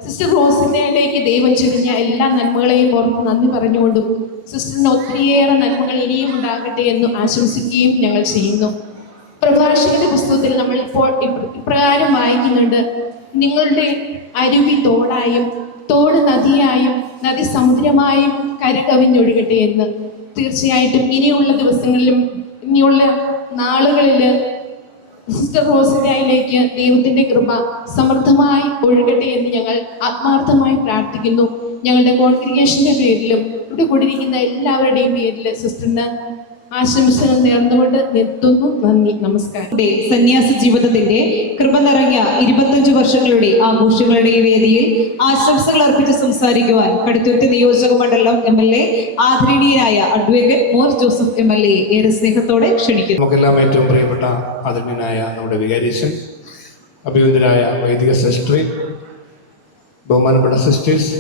സിസ്റ്റർ റോസിനയിലേക്ക് ദൈവം ചൊരിഞ്ഞ എല്ലാ നന്മകളെയും ഓർത്ത് നന്ദി പറഞ്ഞുകൊണ്ടും സിസ്റ്ററിന് ഒത്തിരിയേറെ നന്മകൾ ഇനിയും ഉണ്ടാകട്ടെ എന്ന് ആശംസിക്കുകയും ഞങ്ങൾ ചെയ്യുന്നു. പ്രഭാഷകന്റെ പുസ്തകത്തിൽ നമ്മൾ ഇപ്പോൾ ഇപ്രകാരം വായിക്കുന്നുണ്ട്: നിങ്ങളുടെ അരുവി തോടായും തോട് നദിയായും നദി സമുദ്രമായും കരകവിഞ്ഞൊഴുകട്ടെ എന്ന്. തീർച്ചയായിട്ടും ഇനിയുള്ള ദിവസങ്ങളിലും ഇനിയുള്ള നാളുകളിൽ സിസ്റ്റർ റോസിനയിലേക്ക് ദൈവത്തിൻ്റെ കൃപ സമൃദ്ധമായി ഒഴുകട്ടെ എന്ന് ഞങ്ങൾ ആത്മാർത്ഥമായി പ്രാർത്ഥിക്കുന്നു. ഞങ്ങളുടെ കോൺഗ്രിഗേഷൻ്റെ പേരിലും ഇവിടെ കൂടിയിരിക്കുന്ന എല്ലാവരുടെയും പേരിൽ സിസ്റ്ററിന് ആശംസകൾ നേർന്നുകൊണ്ട് നിർത്തുന്നു. നന്ദി, നമസ്കാരം. സന്യാസ ജീവിതത്തിന്റെ കൃപ നിറഞ്ഞ 25 വർഷങ്ങളുടെ ആഘോഷങ്ങളുടെ ഈ വേദിയിൽ ആശംസകൾ അർപ്പിച്ച് സംസാരിക്കുവാൻ കടുത്തുരുത്തി നിയോജക മണ്ഡലം MLA ആദരണീയനായ അഡ്വക്കേറ്റ് മോർ ജോസഫ് MLA ഏറെ സ്നേഹത്തോടെ ക്ഷണിക്കുന്നു. നമുക്കെല്ലാം ഏറ്റവും പ്രിയപ്പെട്ട ആദരണീയനായ നമ്മുടെ വികാരിയച്ഛൻ, അഭിനന്ദനായ വൈദിക സിസ്റ്ററി, ബഹുമാനപ്പെട്ട sisters,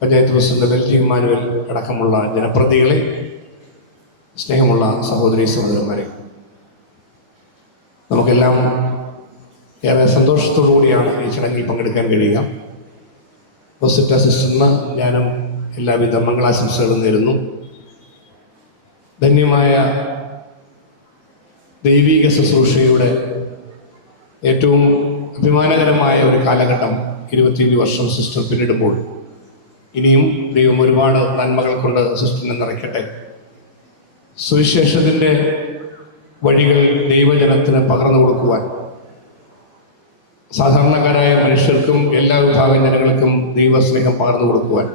panchayat president Belji Emmanuel അടക്കമുള്ള ജനപ്രതിനിധികളെ, സ്നേഹമുള്ള സഹോദരി സഹോദരന്മാരെ, നമുക്കെല്ലാം ഏറെ സന്തോഷത്തോടു കൂടിയാണ് ഈ ചടങ്ങിൽ പങ്കെടുക്കാൻ കഴിയുക. റോസിറ്റ സിസ്റ്ററിന് ഞാനും എല്ലാവിധ മംഗളാശംസകളും നേരുന്നു. ധന്യമായ ദൈവിക ശുശ്രൂഷയുടെ ഏറ്റവും അഭിമാനകരമായ ഒരു കാലഘട്ടം 25 വർഷം സിസ്റ്റർ പിന്നിടുമ്പോൾ ഇനിയും ദൈവം ഒരുപാട് നന്മകൾ കൊണ്ട് സിസ്റ്ററിനെ നിറയ്ക്കട്ടെ. സുവിശേഷത്തിൻ്റെ വഴികൾ ദൈവജനത്തിന് പകർന്നു കൊടുക്കുവാൻ സാധാരണക്കാരായ മനുഷ്യർക്കും എല്ലാ വിഭാഗം ജനങ്ങൾക്കും ദൈവസ്നേഹം പകർന്നു കൊടുക്കുവാൻ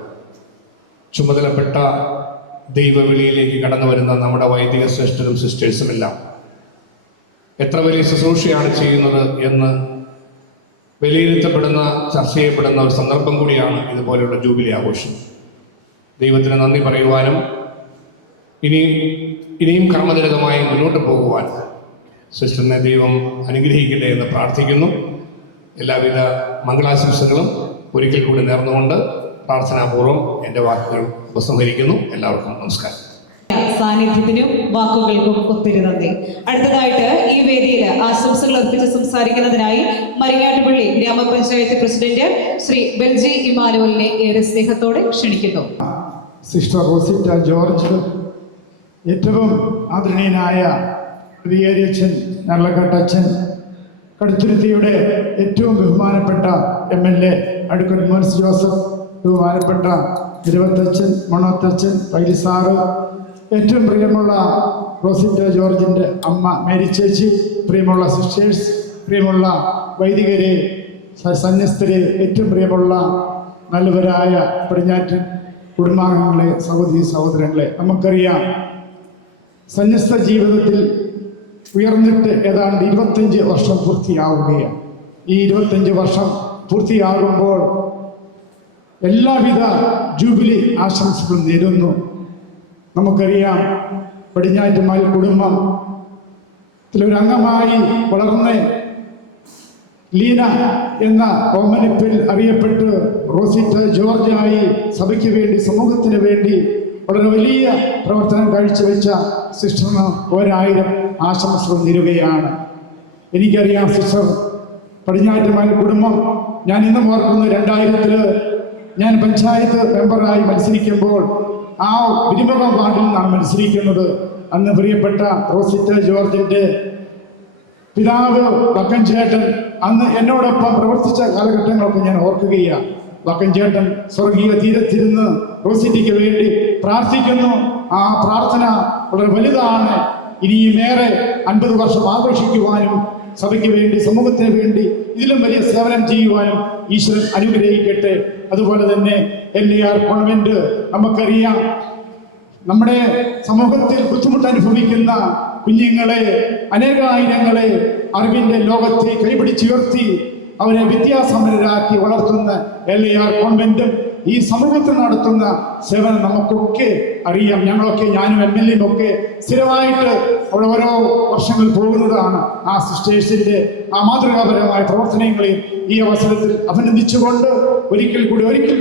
ചുമതലപ്പെട്ട ദൈവവിളിയിലേക്ക് കടന്നു വരുന്ന നമ്മുടെ വൈദിക ശ്രേഷ്ഠരും സിസ്റ്റേഴ്സുമെല്ലാം എത്ര വലിയ ശുശ്രൂഷയാണ് ചെയ്യുന്നത് എന്ന് വിലയിരുത്തപ്പെടുന്ന, ചർച്ച ചെയ്യപ്പെടുന്ന ഒരു സന്ദർഭം കൂടിയാണ് ഇതുപോലെയുള്ള ജൂബിലി ആഘോഷം. ദൈവത്തിന് നന്ദി പറയുവാനും ഇനിയും കർമ്മനിരതമായി മുന്നോട്ട് പോകുവാൻ സിസ്റ്ററിനെ ദൈവം അനുഗ്രഹിക്കട്ടെ എന്ന് പ്രാർത്ഥിക്കുന്നു. എല്ലാവിധ മംഗളാശംസകളും ഒരിക്കൽ കൂടി നേർന്നുകൊണ്ട് പ്രാർത്ഥനാപൂർവ്വം എൻ്റെ വാക്കുകൾ ഉപസംഹരിക്കുന്നു. എല്ലാവർക്കും നമസ്കാരം. സാന്നിധ്യത്തിനും വാക്കുകൾക്കും ഒത്തിരി നന്ദി. അടുത്തതായിട്ട് ഈ വേദിയിൽ ആശംസകൾ അർപ്പിച്ച് സംസാരിക്കുന്നതിനായി മരിങ്ങാട്ടുപള്ളി ഗ്രാമപഞ്ചായത്ത് പ്രസിഡന്റ് ശ്രീ ബെൽജി ഇമാനുവലിനെ ഏറെ സ്നേഹത്തോടെ ക്ഷണിക്കുന്നു. സിസ്റ്റർ റോസിറ്റ ജോർജ്, ഏറ്റവും ആദരണീയനായ വികാരിയച്ഛൻ നർലക്കാട്ടച്ഛൻ, കടുത്തുരുത്തിയുടെ ഏറ്റവും ബഹുമാനപ്പെട്ട MLA അഡ്വക്കേറ്റ് മോർ ജോസഫ്, ബഹുമാനപ്പെട്ട ഇരുപത്തച്ഛൻ, മണോത്തച്ഛൻ, പൈലിസാറ്, ഏറ്റവും പ്രിയമുള്ള റോസിറ്റ ജോർജിൻ്റെ അമ്മ മേരി ചേച്ചി, പ്രിയമുള്ള സിസ്റ്റേഴ്സ്, പ്രിയമുള്ള വൈദികരെ, സന്യസ്തരെ, ഏറ്റവും പ്രിയമുള്ള നല്ലവരായ പടിഞ്ഞാറ്റൻ കുടുംബാംഗങ്ങളെ, സഹോദരി സഹോദരങ്ങളെ, നമുക്കറിയാം സന്യസ്ത ജീവിതത്തിൽ ഉയർന്നിട്ട് ഏതാണ്ട് 25 വർഷം പൂർത്തിയാവുകയാണ്. ഈ 25 വർഷം പൂർത്തിയാകുമ്പോൾ എല്ലാവിധ ജൂബിലി ആശംസകളും നേരുന്നു. നമുക്കറിയാം പടിഞ്ഞാറ്റുമാൽ കുടുംബത്തിലൊരംഗമായി വളർന്ന് ലീന എന്ന ഓമനിപ്പിൽ അറിയപ്പെട്ട് റോസിറ്റ ജോർജായി സഭയ്ക്ക് വേണ്ടി, സമൂഹത്തിന് വേണ്ടി വളരെ വലിയ പ്രവർത്തനം കാഴ്ചവെച്ച സിസ്റ്ററിന് 1000 ആശംസകൾ നേരുകയാണ്. എനിക്കറിയാം സിസ്റ്റർ പടിഞ്ഞാറ്റുമാൽ കുടുംബം, ഞാൻ ഇന്നും ഓർക്കുന്നു, 2000 ഞാൻ പഞ്ചായത്ത് മെമ്പറായി മത്സരിക്കുമ്പോൾ ആ വിരിമുഖം വാർഡിൽ നിന്നാണ് മത്സരിക്കുന്നത്. അന്ന് പ്രിയപ്പെട്ട റോസിറ്റ ജോർജിൻ്റെ പിതാവ് വക്കൻ ചേട്ടൻ അന്ന് എന്നോടൊപ്പം പ്രവർത്തിച്ച കാലഘട്ടങ്ങളൊക്കെ ഞാൻ ഓർക്കുകയാണ്. വക്കൻ ചേട്ടൻ സ്വർഗീയ തീരത്തിരുന്ന് റോസിറ്റയ്ക്ക് വേണ്ടി പ്രാർത്ഥിക്കുന്നു. ആ പ്രാർത്ഥന വളരെ വലുതാണ്. ഇനിയുമേറെ 50 വർഷം ആഘോഷിക്കുവാനും സഭയ്ക്ക് വേണ്ടി, സമൂഹത്തിന് വേണ്ടി ഇതിലും വലിയ സേവനം ചെയ്യുവാനും ഈശ്വരൻ അനുഗ്രഹിക്കട്ടെ. അതുപോലെ തന്നെ LAR കോൺവെന്റ് നമുക്കറിയാം, നമ്മുടെ സമൂഹത്തിൽ ബുദ്ധിമുട്ട് അനുഭവിക്കുന്ന കുഞ്ഞുങ്ങളെ, അനേകായിരങ്ങളെ അറിവിന്റെ ലോകത്തെ കൈപിടിച്ചുയർത്തി അവരെ വിദ്യാസമ്പന്നരാക്കി വളർത്തുന്ന LAR കോൺവെന്റും ഈ സമൂഹത്തിൽ നടത്തുന്ന സേവനം നമുക്കൊക്കെ അറിയാം. ഞങ്ങളൊക്കെ, ഞാനും MLA ഒക്കെ സ്ഥിരമായിട്ട് അവിടെ ഓരോ വർഷങ്ങൾ പോകുന്നതാണ്. ആ സിസ്റ്റേഴ്സിന്റെ ആ മാതൃകാപരമായ പ്രവർത്തനങ്ങളെ ഈ അവസരത്തിൽ അഭിനന്ദിച്ചുകൊണ്ട് ഒരിക്കൽ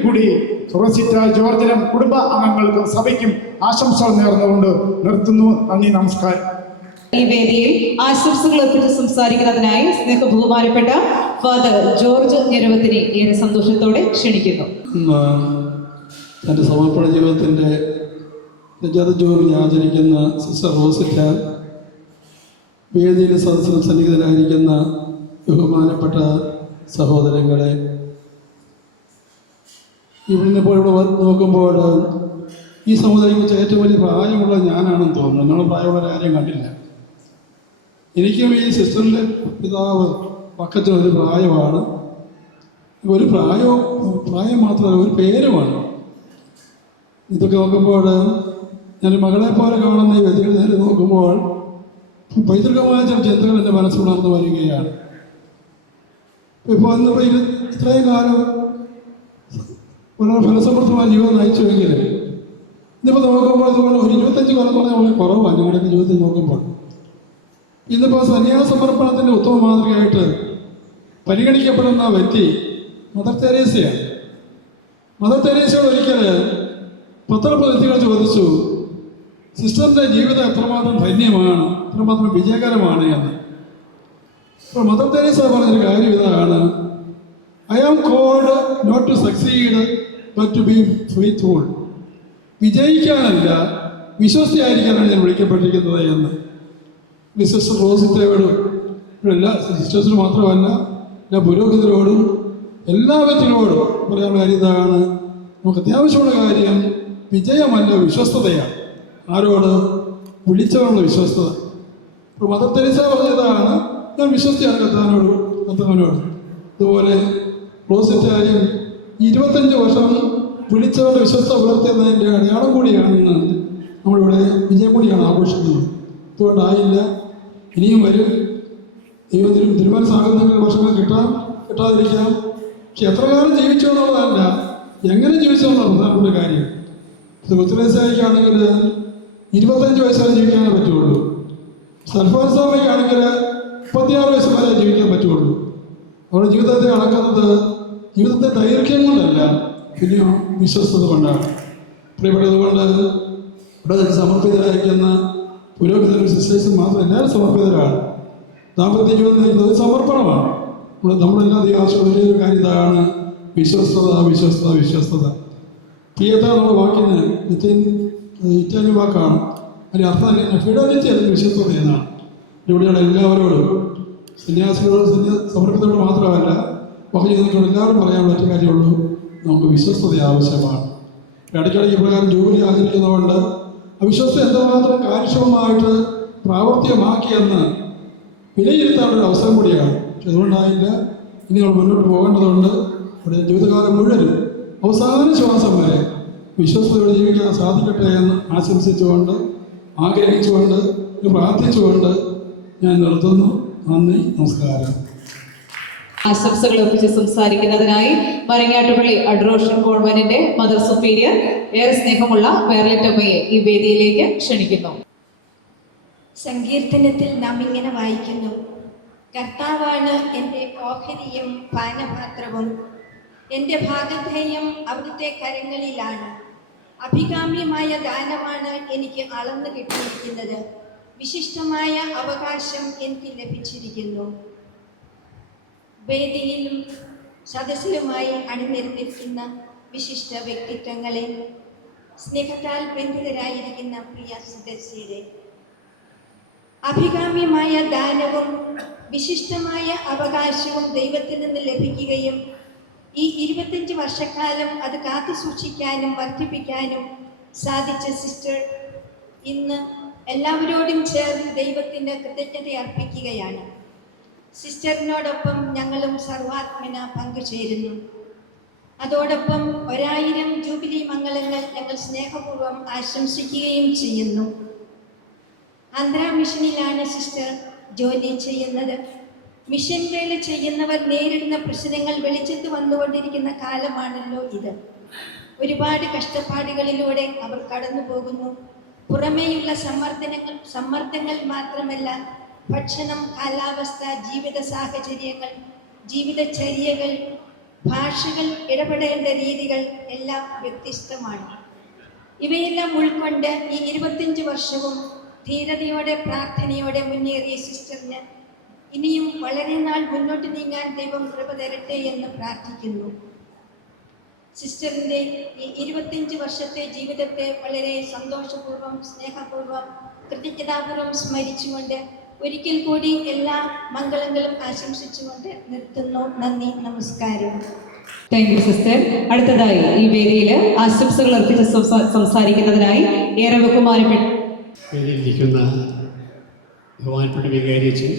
കൂടി റോസിറ്റ ജോർജിനും കുടുംബ അംഗങ്ങൾക്കും സഭയ്ക്കും ആശംസകൾ നേർന്നുകൊണ്ട് നിർത്തുന്നു. നന്ദി, നമസ്കാരം. ഈ വേദിയിൽ ആശംസകൾ അർപ്പിച്ച് സംസാരിക്കുന്നതിനായി സ്നേഹബഹുമാനപ്പെട്ട ഫാദർ ജോർജ് ഞെരവത്തിനെ ഏറെ സന്തോഷത്തോടെ ക്ഷണിക്കുന്നു. തൻ്റെ സമർപ്പണ ജീവിതത്തിൻ്റെ രജതജൂബിലി ആചരിക്കുന്ന സിസ്റ്റർ റോസിറ്റ, വേദിയിൽ സദസ്സിൽ സന്നിഹിതരായിരിക്കുന്ന ബഹുമാനപ്പെട്ട സഹോദരങ്ങളെ, ഇവിടെ നോക്കുമ്പോൾ ഈ സമുദായം വെച്ച് ഏറ്റവും വലിയ പ്രായമുള്ള ഞാനാണെന്ന് തോന്നുന്നു. എന്നുള്ള പ്രായമുള്ള ആരെയും കണ്ടില്ല. എനിക്കും ഈ സിസ്റ്ററിൻ്റെ പിതാവ് പക്കത്തിനൊരു പ്രായമാണ്. ഒരു പ്രായം മാത്രമല്ല, ഒരു പേരുമാണ്. ഇതൊക്കെ നോക്കുമ്പോൾ ഞാൻ മകളെ പോലെ കാണുന്ന ഈ വ്യക്തികൾ നേരെ നോക്കുമ്പോൾ പൈതൃകമായ ചില ചിന്തകൾ എൻ്റെ മനസ്സിലുണർന്നു വരികയാണ്. ഇപ്പോൾ ഇന്നിപ്പോൾ ഇത്രയും കാലം വളരെ ഫലസമൃദ്ധമായ ജീവിതം നയിച്ചുവെങ്കിൽ ഇന്നിപ്പോൾ നോക്കുമ്പോൾ ഇതുപോലെ ഒരു 25 കൊല്ലം പറഞ്ഞാൽ വളരെ കുറവാണ് ഞങ്ങളുടെ ജീവിതത്തിൽ നോക്കുമ്പോൾ. ഇന്നിപ്പോൾ സന്യാസ സമർപ്പണത്തിൻ്റെ ഉത്തമ മാതൃകയായിട്ട് പരിഗണിക്കപ്പെടുന്ന വ്യക്തി മദർ തെരേസയാണ്. മദർ തെരേസയോട് ഒരിക്കൽ പത്രപ്രതിനിധികൾ ചോദിച്ചു, സിസ്റ്ററിൻ്റെ ജീവിതം എത്രമാത്രം ധന്യമാണ്, എത്രമാത്രം വിജയകരമാണ് എന്ന്. അപ്പോൾ മദർ തെരേസ പറഞ്ഞൊരു കാര്യം ഇതാണ്: I am called not to succeed but to be faithful. വിജയിക്കാനല്ല, വിശ്വസ്തയായിരിക്കാനാണ് ഞാൻ വിളിക്കപ്പെട്ടിരിക്കുന്നത് എന്ന്. സിസ്റ്റർ റോസിറ്റയോടും എല്ലാ സിസ്റ്റേഴ്സിനും മാത്രമല്ല, എല്ലാ പുരോഹിതരോടും എല്ലാ വ്യക്തികളോടും പറയാനുള്ള കാര്യം ഇതാണ്: നമുക്ക് അത്യാവശ്യമുള്ള കാര്യം വിജയമല്ല, വിശ്വസ്തതയാണ്. ആരോട്? വിളിച്ചവനുള്ള വിശ്വസ്തത. ഇപ്പോൾ മദർ തെരേസ പറഞ്ഞതാണ്, ഞാൻ വിശ്വസ്തയാണ് കർത്താവിനോട്. ഇതുപോലെ റോസിറ്റായും 25 വർഷം വിളിച്ചവരുടെ വിശ്വസ്ത പുലർത്തിയതിൻ്റെ അടയാളം കൂടിയാണെന്ന് നമ്മളിവിടെ വിജയം കൂടിയാണ് ആഘോഷിക്കുന്നത്. ഇതുകൊണ്ടായില്ല, ഇനിയും വരും. ദൈവത്തിനും തിരുമനസ്സാകുന്നെങ്കിൽ വർഷങ്ങൾ കിട്ടാതിരിക്കാം. പക്ഷെ എത്ര കാലം ജീവിച്ചു എന്നുള്ളതല്ല, എങ്ങനെ ജീവിച്ചു എന്നുള്ള പ്രധാനപ്പെട്ട കാര്യം. കൊച്ചുലേസായിക്കാണെങ്കിൽ 25 വയസ്സ് വരെ ജീവിക്കാനേ പറ്റുള്ളൂ. സൽഫാൻസാമയ്ക്കാണെങ്കിൽ 36 വയസ്സ് വരെ ജീവിക്കാൻ പറ്റുള്ളൂ. അവരുടെ ജീവിതത്തെ അളക്കുന്നത് ജീവിതത്തെ ദൈർഘ്യം കൊണ്ടല്ല, പിന്നെ വിശ്വസ്തത കൊണ്ടാണ്. പ്രിയപ്പെട്ടതുകൊണ്ട് ഇവിടെ സമർപ്പിതരായിരിക്കുന്ന പുരോഹിതരും സിസ്റ്റേഴ്സും മാത്രം എല്ലാവരും സമർപ്പിതരാണ്. ദാമ്പത്യ ജീവിതം നയിക്കുന്നത് ഒരു സമർപ്പണമാണ്. നമ്മളെല്ലാം ആവശ്യമുള്ള വലിയൊരു കാര്യം ഇതാണ്: വിശ്വസ്തത. പിയത്ത നമ്മുടെ വാക്കിന് ഇറ്റാലിയൻ വാക്കാണ്. അതിൻ്റെ അർത്ഥം തന്നെ ഫിഡലിറ്റി, അല്ലെങ്കിൽ വിശ്വസ്തത എന്നാണ്. ഇവിടെയുള്ള എല്ലാവരോടും, സന്യാസികളോട്, സമർപ്പിതരോട് മാത്രമല്ല, വാക്ക് ചെയ്തിട്ടുള്ള എല്ലാവരും പറയാനുള്ള ഒറ്റ കാര്യമുള്ളൂ: നമുക്ക് വിശ്വസ്തത ആവശ്യമാണ്. ഇടയ്ക്കിടയ്ക്ക് പ്രകാരം ജൂബിലി ആചരിക്കുന്നതുകൊണ്ട് അവിശ്വസ്ത എന്തുമാത്രം കാര്യക്ഷമമായിട്ട് പ്രാവർത്തികമാക്കിയെന്ന് വിലയിരുത്താനുള്ള അവസരം കൂടിയാണ്. പക്ഷെ അതുകൊണ്ടായില്ല, ഇനി നമ്മൾ മുന്നോട്ട് പോകേണ്ടതുണ്ട്. ഇവിടെ ജീവിതകാലം മുഴുവനും അവസാന ശ്വാസം വരെ വിശ്വസ്തയോടെ ജീവിക്കാൻ സാധിക്കട്ടെ എന്ന് ആശംസിച്ചുകൊണ്ട്, ആഗ്രഹിച്ചുകൊണ്ട്, പ്രാർത്ഥിച്ചുകൊണ്ട് ഞാൻ നിർത്തുന്നു. നന്ദി, നമസ്കാരം. ആശംസകൾ ഒപ്പിച്ച് സംസാരിക്കുന്നതിനായി മരങ്ങാട്ടുപള്ളി അഡ്രോഷൻ കോൺവെന്റിന്റെ മദർ സുപ്പീരിയർ ഏറെ സ്നേഹമുള്ള വേർലറ്റമ്മയെ ഈ വേദിയിലേക്ക് ക്ഷണിക്കുന്നു. സങ്കീർത്തനത്തിൽ നാം ഇങ്ങനെ വായിക്കുന്നു: കർത്താവാണ് എൻ്റെ ഓഹരിയും പാനപാത്രവും, എൻ്റെ ഭാഗധേയം അവിടുത്തെ കരങ്ങളിലാണ്. അഭികാമ്യമായ ദാനമാണ് എനിക്ക് അളന്നു കിട്ടിയിരിക്കുന്നത്, വിശിഷ്ടമായ അവകാശം എനിക്ക് ലഭിച്ചിരിക്കുന്നു. വേദിയിലും സദസ്സിലുമായി അണിനിരന്നിരിക്കുന്ന വിശിഷ്ട വ്യക്തിത്വങ്ങളെ, സ്നേഹത്താൽ ബന്ധിതരായിരിക്കുന്ന പ്രിയ സദസ്യരെ, അഭികാമ്യമായ ദാനവും വിശിഷ്ടമായ അവകാശവും ദൈവത്തിൽ നിന്ന് ലഭിക്കുകയും ഈ 25 വർഷക്കാലം അത് കാത്തു സൂക്ഷിക്കാനും വർദ്ധിപ്പിക്കാനും സാധിച്ച സിസ്റ്റർ ഇന്ന് എല്ലാവരോടും ചേർന്ന് ദൈവത്തിന് കൃതജ്ഞത അർപ്പിക്കുകയാണ്. സിസ്റ്ററിനോടൊപ്പം ഞങ്ങളും സർവാത്മന പങ്കുചേരുന്നു. അതോടൊപ്പം 1000 ജൂബിലി മംഗളങ്ങൾ ഞങ്ങൾ സ്നേഹപൂർവ്വം ആശംസിക്കുകയും ചെയ്യുന്നു. ആന്ധ്ര മിഷനിലാണ് സിസ്റ്റർ ജോലി ചെയ്യുന്നത്. മിഷൻ വേല ചെയ്യുന്നവർ നേരിടുന്ന പ്രശ്നങ്ങൾ വെളിച്ചത്ത് വന്നുകൊണ്ടിരിക്കുന്ന കാലമാണല്ലോ ഇത്. ഒരുപാട് കഷ്ടപ്പാടുകളിലൂടെ അവർ കടന്നു പോകുന്നു. പുറമേയുള്ള സമ്മർദ്ദങ്ങൾ മാത്രമല്ല, ഭക്ഷണം, കാലാവസ്ഥ, ജീവിത സാഹചര്യങ്ങൾ, ജീവിതചര്യകൾ, ഭാഷകൾ, ഇടപെടേണ്ട രീതികൾ എല്ലാം വ്യത്യസ്തമാണ്. ഇവയെല്ലാം ഉൾക്കൊണ്ട് ഈ 25 വർഷവും ധീരതയോടെ പ്രാർത്ഥനയോടെ മുന്നേറിയ സിസ്റ്ററിന് ഇനിയും വളരെ നാൾ മുന്നോട്ട് നീങ്ങാൻ ദൈവം കൃപ തരട്ടെ എന്ന് പ്രാർത്ഥിക്കുന്നു. സിസ്റ്ററിൻ്റെ ഈ 25 വർഷത്തെ ജീവിതത്തെ വളരെ സന്തോഷപൂർവ്വം, സ്നേഹപൂർവ്വം, കൃതജ്ഞതാപൂർവ്വം സ്മരിച്ചുകൊണ്ട് ഒരിക്കൽ കൂടി എല്ലാ മംഗളങ്ങളും ആശംസിച്ചുകൊണ്ട് നിർത്തുന്നു. നന്ദി, നമസ്കാരം. Thank you sister. അടുത്തതായി ഈ വേദിയിൽ ആശംസകൾ അർപ്പിച്ച് സംസാരിക്കുന്നതിനായി ഏറെ ബഹുമാനപ്പെട്ട വേദിയിലിരിക്കുന്ന ബഹുമാനപ്പെട്ട വികാരിയച്ഛൻ,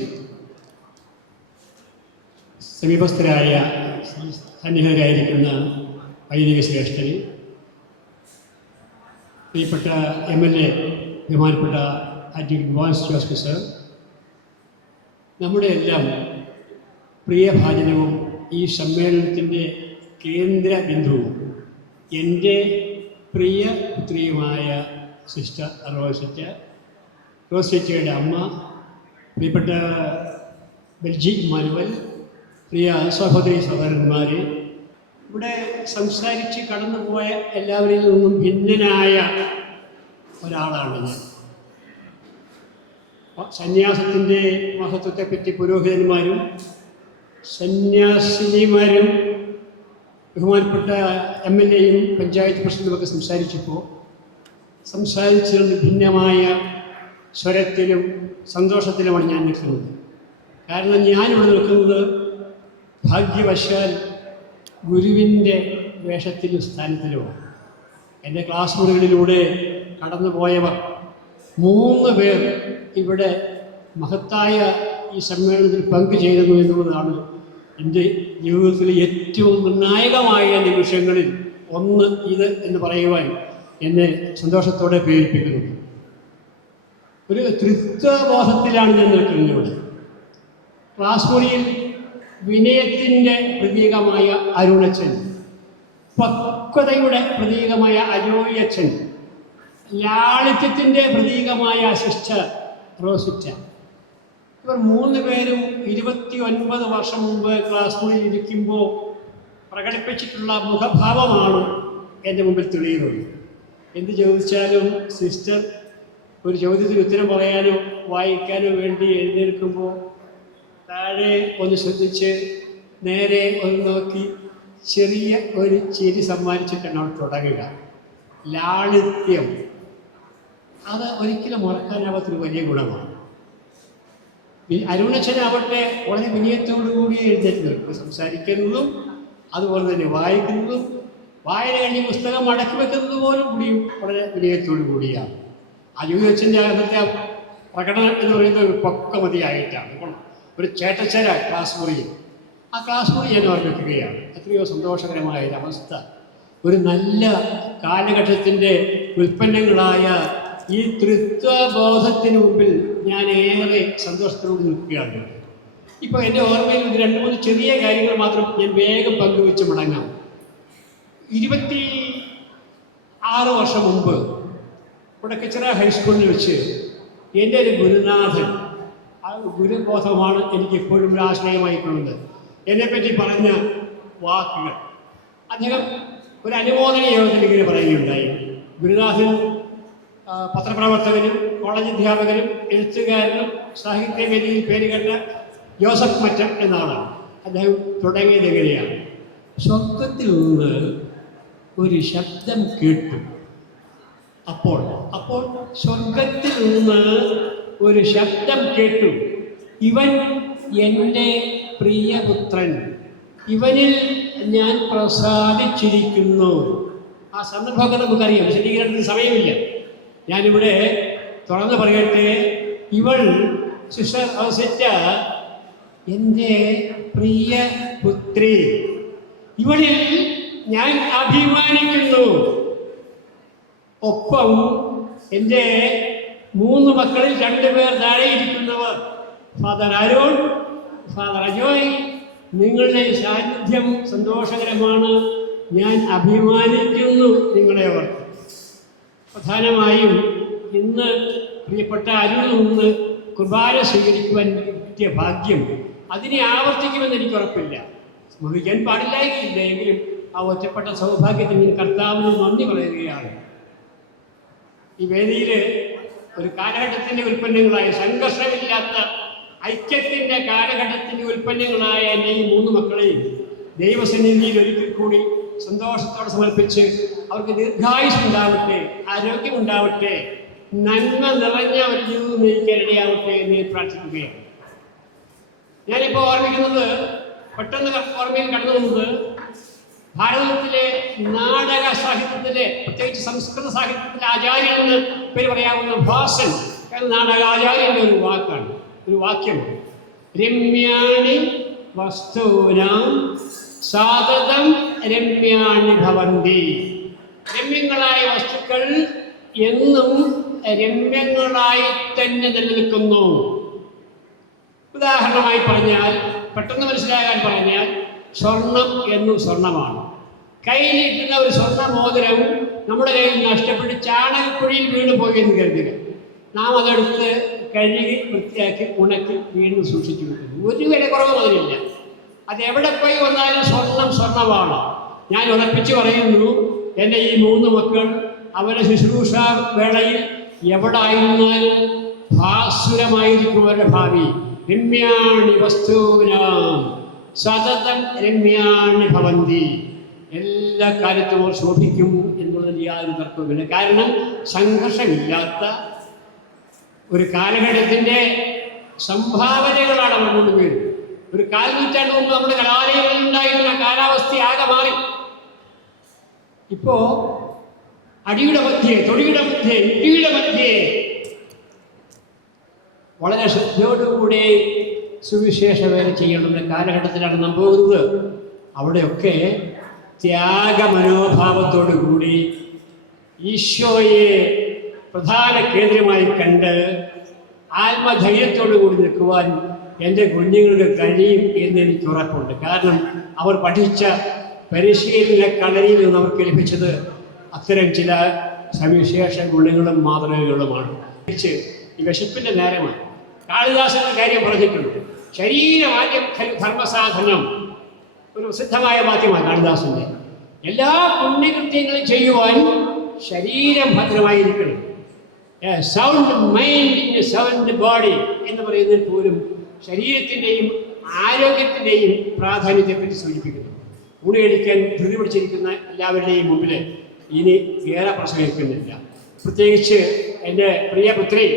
സമീപസ്ഥരായ സന്നിഹിതരായിരിക്കുന്ന വൈദിക ശ്രേഷ്ഠന്, പ്രിയപ്പെട്ട MLA ബഹുമാനപ്പെട്ട അഡ്വക്കേറ്റ് വാൻസ് ജോസഫ് സർ, നമ്മുടെ എല്ലാം പ്രിയഭാജനവും ഈ സമ്മേളനത്തിൻ്റെ കേന്ദ്ര ബിന്ദുവും എൻ്റെ പ്രിയ പുത്രിയുമായ സിസ്റ്റർ റോസിറ്റയുടെ അമ്മ, പ്രിയപ്പെട്ട ബെൽജി മാനുവൽ, പ്രിയ സഹോദരി സഹോദരന്മാർ, ഇവിടെ സംസാരിച്ച് കടന്നുപോയ എല്ലാവരിൽ നിന്നും ഭിന്നനായ ഒരാളാണ് ഞാൻ. സന്യാസത്തിൻ്റെ മഹത്വത്തെപ്പറ്റി പുരോഹിതന്മാരും സന്യാസിനിമാരും ബഹുമാനപ്പെട്ട MLAയും പഞ്ചായത്ത് പ്രസിഡന്റുമൊക്കെ സംസാരിച്ചതിൽ ഭിന്നമായ സ്വരത്തിലും സന്തോഷത്തിലുമാണ് ഞാൻ നിൽക്കുന്നത്. കാരണം ഞാനിവിടെ നിൽക്കുന്നത് ഭാഗ്യവശാൽ ഗുരുവിൻ്റെ വേഷത്തിലും സ്ഥാനത്തിലുമാണ്. എൻ്റെ ക്ലാസ് മുറികളിലൂടെ കടന്നുപോയവർ 3 പേർ ഇവിടെ മഹത്തായ ഈ സമ്മേളനത്തിൽ പങ്കുചേരുന്നു എന്നുള്ളതാണ് എൻ്റെ ജീവിതത്തിലെ ഏറ്റവും നിർണായകമായ നിമിഷങ്ങളിൽ ഒന്ന് ഇത് എന്ന് പറയുവാൻ എന്നെ സന്തോഷത്തോടെ പ്രേരിപ്പിക്കുന്നു. ഒരു തൃത്വബോധത്തിലാണ് ഞാൻ നിൽക്കുന്നത് ഇവിടെ. ക്ലാസ് മുറിയിൽ വിനയത്തിൻ്റെ പ്രതീകമായ അരുണച്ചൻ, പക്വതയുടെ പ്രതീകമായ അജോയച്ചൻ, ലാളിത്യത്തിൻ്റെ പ്രതീകമായ സിസ്റ്റർ റോസിറ്റ, ഇവർ 3 പേരും 29 വർഷം മുമ്പ് ക്ലാസ് മുറിയിൽ ഇരിക്കുമ്പോൾ പ്രകടിപ്പിച്ചിട്ടുള്ള മുഖഭാവമാണ് എൻ്റെ മുമ്പിൽ തെളിയുന്നത്. എന്ത് ചോദിച്ചാലും സിസ്റ്റർ ഒരു ചോദ്യത്തിന് ഉത്തരം പറയാനോ വായിക്കാനോ വേണ്ടി എഴുന്നേൽക്കുമ്പോൾ താഴെ ഒന്ന് ശ്രദ്ധിച്ച് നേരെ ഒന്ന് നോക്കി ചെറിയ ഒരു ചിരി സമ്മാനിച്ചിട്ടാണ് അവിടെ തുടങ്ങുക. ലാളിത്യം അത് ഒരിക്കലും മറക്കാനാവാത്തൊരു വലിയ ഗുണമാണ്. അരുണച്ചനാവട്ടെ വളരെ വിനയത്തോടുകൂടി എഴുന്നേറ്റ് സംസാരിക്കുന്നതും അതുപോലെ തന്നെ വായിക്കുന്നതും വായന കഴിഞ്ഞ് പുസ്തകം മടക്കി വെക്കുന്നത് പോലും കൂടിയും വളരെ വിനയത്തോടു കൂടിയാണ്. അജുവച്ചൻ്റെ അകത്തെ പ്രകടനം എന്ന് പറയുന്നത് ഒരു പക്വമതിയായിട്ടാണ്. ഒരു ചേട്ടച്ചര ക്ലാസ് മുറിയിൽ, ആ ക്ലാസ് മുറി ഞാൻ ഓർമ്മിക്കുകയാണ്. എത്രയോ സന്തോഷകരമായ ഒരവസ്ഥ. ഒരു നല്ല കാലഘട്ടത്തിൻ്റെ ഉൽപ്പന്നങ്ങളായ ഈ തൃത്വബോധത്തിന് മുമ്പിൽ ഞാൻ ഏറെ സന്തോഷത്തോട് നിൽക്കുകയാണ്. ഇപ്പോൾ എൻ്റെ ഓർമ്മയിൽ 2-3 ചെറിയ കാര്യങ്ങൾ മാത്രം ഞാൻ വേഗം പങ്കുവെച്ച് മടങ്ങാം. 26 വർഷം മുമ്പ് കുടക്കച്ചിറ ഹൈസ്കൂളിൽ വെച്ച് എൻ്റെ ഒരു ഗുരുനാഥൻ, ആ ഗുരുബോധമാണ് എനിക്ക് എപ്പോഴും ഒരു ആശ്രയമായിട്ടുള്ളത്, എന്നെപ്പറ്റി പറഞ്ഞ വാക്കുകൾ. അദ്ദേഹം ഒരു അനുമോദന യോഗത്തിൽ ഇങ്ങനെ പറയുകയുണ്ടായി. ഗുരുനാഥൻ പത്രപ്രവർത്തകനും കോളേജ് അധ്യാപകനും എഴുത്തുകാരനും സാഹിത്യവേദിയിൽ പേരുകേട്ട ജോസഫ് മറ്റം എന്നാണ്. അദ്ദേഹം തുടങ്ങിയത് എങ്ങനെയാണ്? സ്വർഗത്തിൽ നിന്ന് ഒരു ശബ്ദം കേട്ടു. അപ്പോൾ സ്വർഗത്തിൽ നിന്ന് ഒരു ശബ്ദം കേട്ടു, ഇവൻ എൻ്റെ പ്രിയപുത്രൻ, ഇവനിൽ ഞാൻ പ്രസാദിച്ചിരിക്കുന്നു. ആ സന്ദർഭമൊക്കെ നമുക്കറിയാം, വിശദീകരണത്തിന് സമയമില്ല. ഞാനിവിടെ തുറന്ന് പറയട്ടെ, ഇവൾ സിസ്റ്റർ റോസിറ്റ എൻ്റെ പ്രിയ പുത്രി, ഇവളിൽ ഞാൻ അഭിമാനിക്കുന്നു. ഒപ്പം എൻ്റെ 3 മക്കളിൽ 2 പേർ താഴെ ഇരിക്കുന്നവർ, ഫാദർ അരുൺ, ഫാദർ അജോയ്, നിങ്ങളുടെ സാന്നിധ്യം സന്തോഷകരമാണ്. ഞാൻ അഭിമാനിക്കുന്നു നിങ്ങളെ ഓർത്ത്. പ്രധാനമായും ഇന്ന് പ്രിയപ്പെട്ട അരുണിൽ നിന്ന് കുർബാന സ്വീകരിക്കുവാൻ കിട്ടിയ ഭാഗ്യം അതിനെ ആവർത്തിക്കുമെന്ന് എനിക്ക് ഉറപ്പില്ല. സ്മരിക്കാൻ പാടില്ലായിരിക്കില്ല, എങ്കിലും ആ ഒറ്റപ്പെട്ട സൗഭാഗ്യത്തിന് കർത്താവിന് നന്ദി പറയുകയാണ്. ഈ വേദിയിൽ ഒരു കാലഘട്ടത്തിൻ്റെ ഉൽപ്പന്നങ്ങളായ, സംഘർഷമില്ലാത്ത ഐക്യത്തിൻ്റെ കാലഘട്ടത്തിൻ്റെ ഉൽപ്പന്നങ്ങളായ എൻ്റെ ഈ 3 മക്കളെയും ദൈവസന്നിധിയിൽ ഒരിക്കൽ കൂടി സന്തോഷത്തോടെ സമർപ്പിച്ച് അവർക്ക് ദീർഘായുസ് ഉണ്ടാവട്ടെ, ആരോഗ്യമുണ്ടാവട്ടെ, നന്മ നിറഞ്ഞ ഒരു ജീവിതം നയിക്കാനിടയാവട്ടെ എന്ന് പ്രാർത്ഥിക്കുകയാണ്. ഞാനിപ്പോൾ ഓർമ്മിക്കുന്നത്, പെട്ടെന്ന് ഓർമ്മയിൽ കടന്നു വന്നത്, ഭാരതത്തിലെ നാടക സാഹിത്യത്തിലെ, പ്രത്യേകിച്ച് സംസ്കൃത സാഹിത്യത്തിലെ ആചാര്യൻ എന്ന് പേര് പറയാവുന്ന ഭാസൻ എന്ന നാടകാചാര്യൻ്റെ ഒരു വാക്കാണ്, ഒരു വാക്യമാണ്. രമ്യാണി വസ്തൂനാം സാതതം രമ്യാണി ഭവന്തി. രമ്യങ്ങളായ വസ്തുക്കൾ എന്നും രമ്യങ്ങളായി തന്നെ നിലനിൽക്കുന്നു. ഉദാഹരണമായി പറഞ്ഞാൽ, പെട്ടെന്ന് മനസ്സിലാകാൻ പറഞ്ഞാൽ, സ്വർണം എന്നും സ്വർണമാണ്. കയ്യിലിരിക്കുന്ന ഒരു സ്വർണ്ണ മോതിരം നമ്മുടെ കയ്യിൽ നഷ്ടപ്പെട്ട് ചാണകക്കുഴിയിൽ വീണ് പോയി എന്ന് കരുതുക. നാം അതെടുത്ത് കഴുകി വൃത്തിയാക്കി ഉണക്കി വീണ്ടും സൂക്ഷിച്ചു വെക്കുന്നു. ഒരു വില കുറവും അതിലില്ല. അത് എവിടെ പോയി വന്നാലും സ്വർണം സ്വർണ്ണമാണ്. ഞാൻ ഉറപ്പിച്ച് പറയുന്നു, എൻ്റെ ഈ 3 മക്കൾ അവരുടെ ശുശ്രൂഷ വേളയിൽ എവിടെ ആയിരുന്നാലും ഭാസുരമായിരിക്കും അവരുടെ ഭാവി. രമ്യാണി വസ്തൂനാം സതതം രമ്യാണി ഭവന്തി. എല്ലാ കാലത്തും അവർ ശോഭിക്കും എന്നുള്ളതിൽ യാതൊരു തർക്കവുമില്ല. കാരണം സംഘർഷമില്ലാത്ത ഒരു കാലഘട്ടത്തിൻ്റെ സംഭാവനകളാണ് അവർ കൊണ്ടുപോയത്. ഒരു 4 നൂറ്റാണ്ട് മുമ്പ് നമ്മുടെ കലാലയങ്ങളിൽ ഉണ്ടായിരുന്ന കാലാവസ്ഥ ആകെ മാറി. ഇപ്പോ അടിയുടെ മധ്യേ, തൊടിയുടെ മധ്യേ, ഇടിയുടെ മധ്യേ വളരെ ശ്രദ്ധയോടുകൂടി സുവിശേഷ വേല ചെയ്യേണ്ടുന്ന കാലഘട്ടത്തിലാണ് നാം പോകുന്നത്. അവിടെയൊക്കെ ത്യാഗമനോഭാവത്തോടു കൂടി ഈശോയെ പ്രധാന കേന്ദ്രമായി കണ്ട് ആത്മധൈര്യത്തോടു കൂടി നിൽക്കുവാൻ എൻ്റെ കുഞ്ഞുങ്ങൾക്ക് കഴിയും എന്നെനിക്ക് ഉറപ്പുണ്ട്. കാരണം അവർ പഠിച്ച പരിശീലന കളരിയിൽ നിന്ന് അവർക്ക് ലഭിച്ചത് അത്തരം ചില സവിശേഷ ഗുണങ്ങളും മാതൃകകളുമാണ്. ഈ വിശപ്പിൻ്റെ നേരമാണ്. കാളിദാസന്റെ കാര്യം പറഞ്ഞിട്ടുണ്ട്. ശരീരവാക്യം ധർമ്മസാധനം ഒരു പ്രസിദ്ധമായ വാക്യമാണ് കാളിദാസന്റെ. എല്ലാ പുണ്യകൃത്യങ്ങളും ചെയ്യുവാൻ ശരീരം ഭദ്രമായിരിക്കണം. സൗണ്ട് മൈൻഡ് സൗണ്ട് ബോഡി എന്ന് പറയുന്നതിൽ പോലും ശരീരത്തിൻ്റെയും ആരോഗ്യത്തിൻ്റെയും പ്രാധാന്യത്തെപ്പറ്റി സൂചിപ്പിക്കുന്നു. ഊണ് കഴിക്കാൻ ധൃതി പിടിച്ചിരിക്കുന്ന എല്ലാവരുടെയും മുമ്പിൽ ഇനി ഏറെ പ്രസംഗിക്കുന്നില്ല. പ്രത്യേകിച്ച് എൻ്റെ പ്രിയ പുത്രി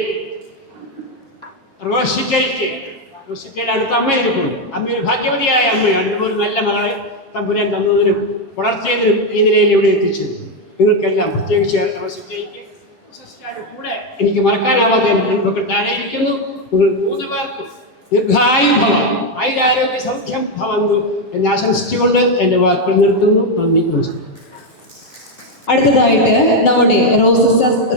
റോസിറ്റയുടെ അടുത്ത അമ്മയിരിക്കുന്നു. അമ്മ ഒരു ഭാഗ്യവതിയായ അമ്മയാണ്. ഇതുപോലെ നല്ല മകളെ തമ്പുരാൻ തന്നതിനും വളർത്തിയതിനും ഈ നിലയിൽ ഇവിടെ എത്തിച്ചത്. നിങ്ങൾക്കെല്ലാം, പ്രത്യേകിച്ച് റോസിറ്റയ്ക്ക് കൂടെ എനിക്ക് മറക്കാനാവാത്ത മക്കൾ താഴെ ഇരിക്കുന്നു. നിങ്ങൾ 3 പേർക്കും ദീർഘായുഭവം, ആയുരാരോഗ്യ സൗഖ്യം ഭവന്തു എന്ന് ആശംസിച്ചുകൊണ്ട് എൻ്റെ വാക്കുകൾ നിർത്തുന്നു. നന്ദി, നമസ്കാരം. അടുത്തതായിട്ട് നമ്മുടെ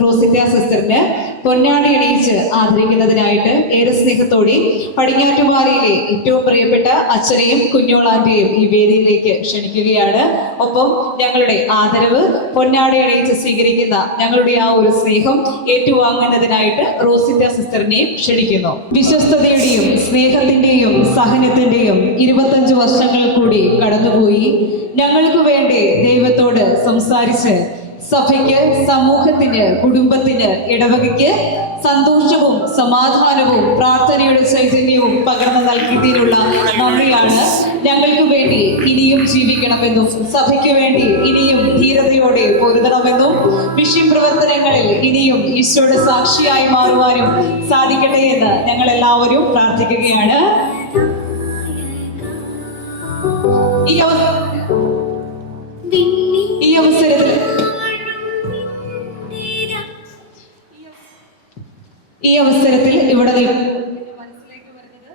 റോസിറ്റ സിസ്റ്ററിന് പൊന്നാടി അണിയിച്ച് ആദരിക്കുന്നതിനായിട്ട് ഏറെ സ്നേഹത്തോടെ പടിഞ്ഞാറ്റുപാറയിലെ ഏറ്റവും പ്രിയപ്പെട്ട അച്ഛനെയും കുഞ്ഞോളാന്റെയും ഈ വേദിയിലേക്ക് ക്ഷണിക്കുകയാണ്. ഒപ്പം ഞങ്ങളുടെ ആദരവ് പൊന്നാടി അണിയിച്ച് സ്വീകരിക്കുന്ന ഞങ്ങളുടെ ആ ഒരു സ്നേഹം ഏറ്റുവാങ്ങുന്നതിനായിട്ട് റോസിറ്റ സിസ്റ്ററിനെയും ക്ഷണിക്കുന്നു. വിശ്വസ്തതയുടെയും സ്നേഹത്തിന്റെയും സഹനത്തിന്റെയും 25 വർഷങ്ങൾ കൂടി കടന്നുപോയി. ഞങ്ങൾക്ക് വേണ്ടി ദൈവത്തോട് സംസാരിച്ച് സഭയ്ക്ക്, സമൂഹത്തിന്, കുടുംബത്തിന്, ഇടവകയ്ക്ക് സന്തോഷവും സമാധാനവും പ്രാർത്ഥനയുടെ ചൈതന്യവും പകർന്നു നൽകിയതിനുള്ള നന്ദിയാണ്. ഞങ്ങൾക്ക് വേണ്ടി ഇനിയും ജീവിക്കണമെന്നും സഭയ്ക്ക് വേണ്ടി ഇനിയും ധീരതയോടെ പൊരുതണമെന്നും മിഷൻ പ്രവർത്തനങ്ങളിൽ ഇനിയും ഈശോയുടെ സാക്ഷിയായി മാറുവാനും സാധിക്കട്ടെ എന്ന് ഞങ്ങൾ എല്ലാവരും പ്രാർത്ഥിക്കുകയാണ്. ഈ അവസരത്തിൽ ഇവിടെ മനസ്സിലേക്ക് വരുന്നത്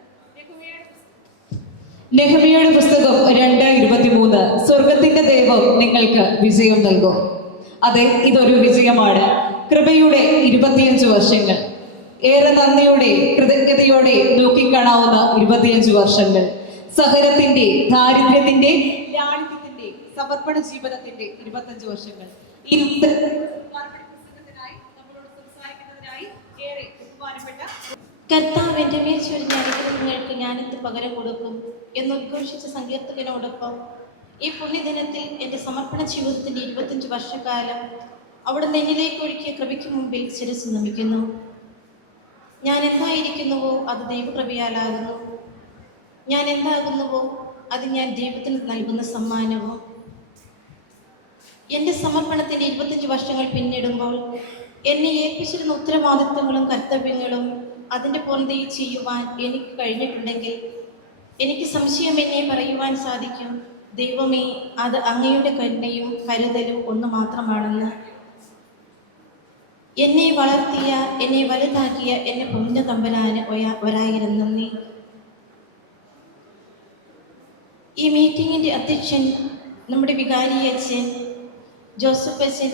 നെഹെമ്യയുടെ പുസ്തകം 2:23 സ്വർഗത്തിന്റെ ദൈവം നിങ്ങൾക്ക് വിജയം നൽകും. അതെ, ഇതൊരു വിജയമാണ്. കൃപയുടെ 25 വർഷങ്ങൾ, ഏറെ നന്ദിയോടെ കൃതജ്ഞതയോടെ നോക്കിക്കാണാവുന്ന 25 വർഷങ്ങൾ, സഹനത്തിന്റെ, ദാരിദ്ര്യത്തിന്റെ, ലാളിത്യത്തിന്റെ, സമർപ്പണ ജീവിതത്തിന്റെ 25 വർഷങ്ങൾ. ഈ പുസ്തകത്തിനായി നമ്മളോട് സംസാരിക്കുന്നതിനായി ഏറെ ബഹുമാനപ്പെട്ട കർത്താവ് എൻ്റെ മേൽ ചൊരിഞ്ഞ അനുഗ്രഹങ്ങൾക്ക് ഞാനെന്ത് പകരം കൊടുക്കും എന്നുദ്ഘോഷിച്ച സങ്കീർത്തകനോടൊപ്പം ഈ പുണ്യദിനത്തിൽ എൻ്റെ സമർപ്പണ ജീവിതത്തിൻ്റെ 25 വർഷക്കാലം അവിടുന്ന് എന്നിലേക്ക് ഒഴുക്കിയ കൃപയ്ക്ക് മുമ്പിൽ ശിരസ് നമിക്കുന്നു. ഞാൻ എന്തായിരിക്കുന്നുവോ അത് ദൈവകൃപയാലാകുന്നു. ഞാൻ എന്താകുന്നുവോ അത് ഞാൻ ദൈവത്തിന് നൽകുന്ന സമ്മാനവും. എൻ്റെ സമർപ്പണത്തിൻ്റെ 25 വർഷങ്ങൾ പിന്നിടുമ്പോൾ എന്നെ ഏൽപ്പിച്ചിരുന്ന ഉത്തരവാദിത്വങ്ങളും കർത്തവ്യങ്ങളും അതിൻ്റെ പൂർണ്ണതയിൽ ചെയ്യുവാൻ എനിക്ക് കഴിഞ്ഞിട്ടുണ്ടെങ്കിൽ എനിക്ക് സംശയം എന്നെ പറയുവാൻ സാധിക്കും, ദൈവമേ, അത് അങ്ങയുടെ കരുണയും കരുതലും ഒന്ന് മാത്രമാണെന്ന്. എന്നെ വളർത്തിയ, എന്നെ വലുതാക്കിയ എന്നെ പൊന്ന തമ്പനാന് ഒരായിരം നന്ദി. ഈ മീറ്റിങ്ങിൻ്റെ അധ്യക്ഷൻ നമ്മുടെ വികാരി അച്ഛൻ ജോസഫ് അച്ഛൻ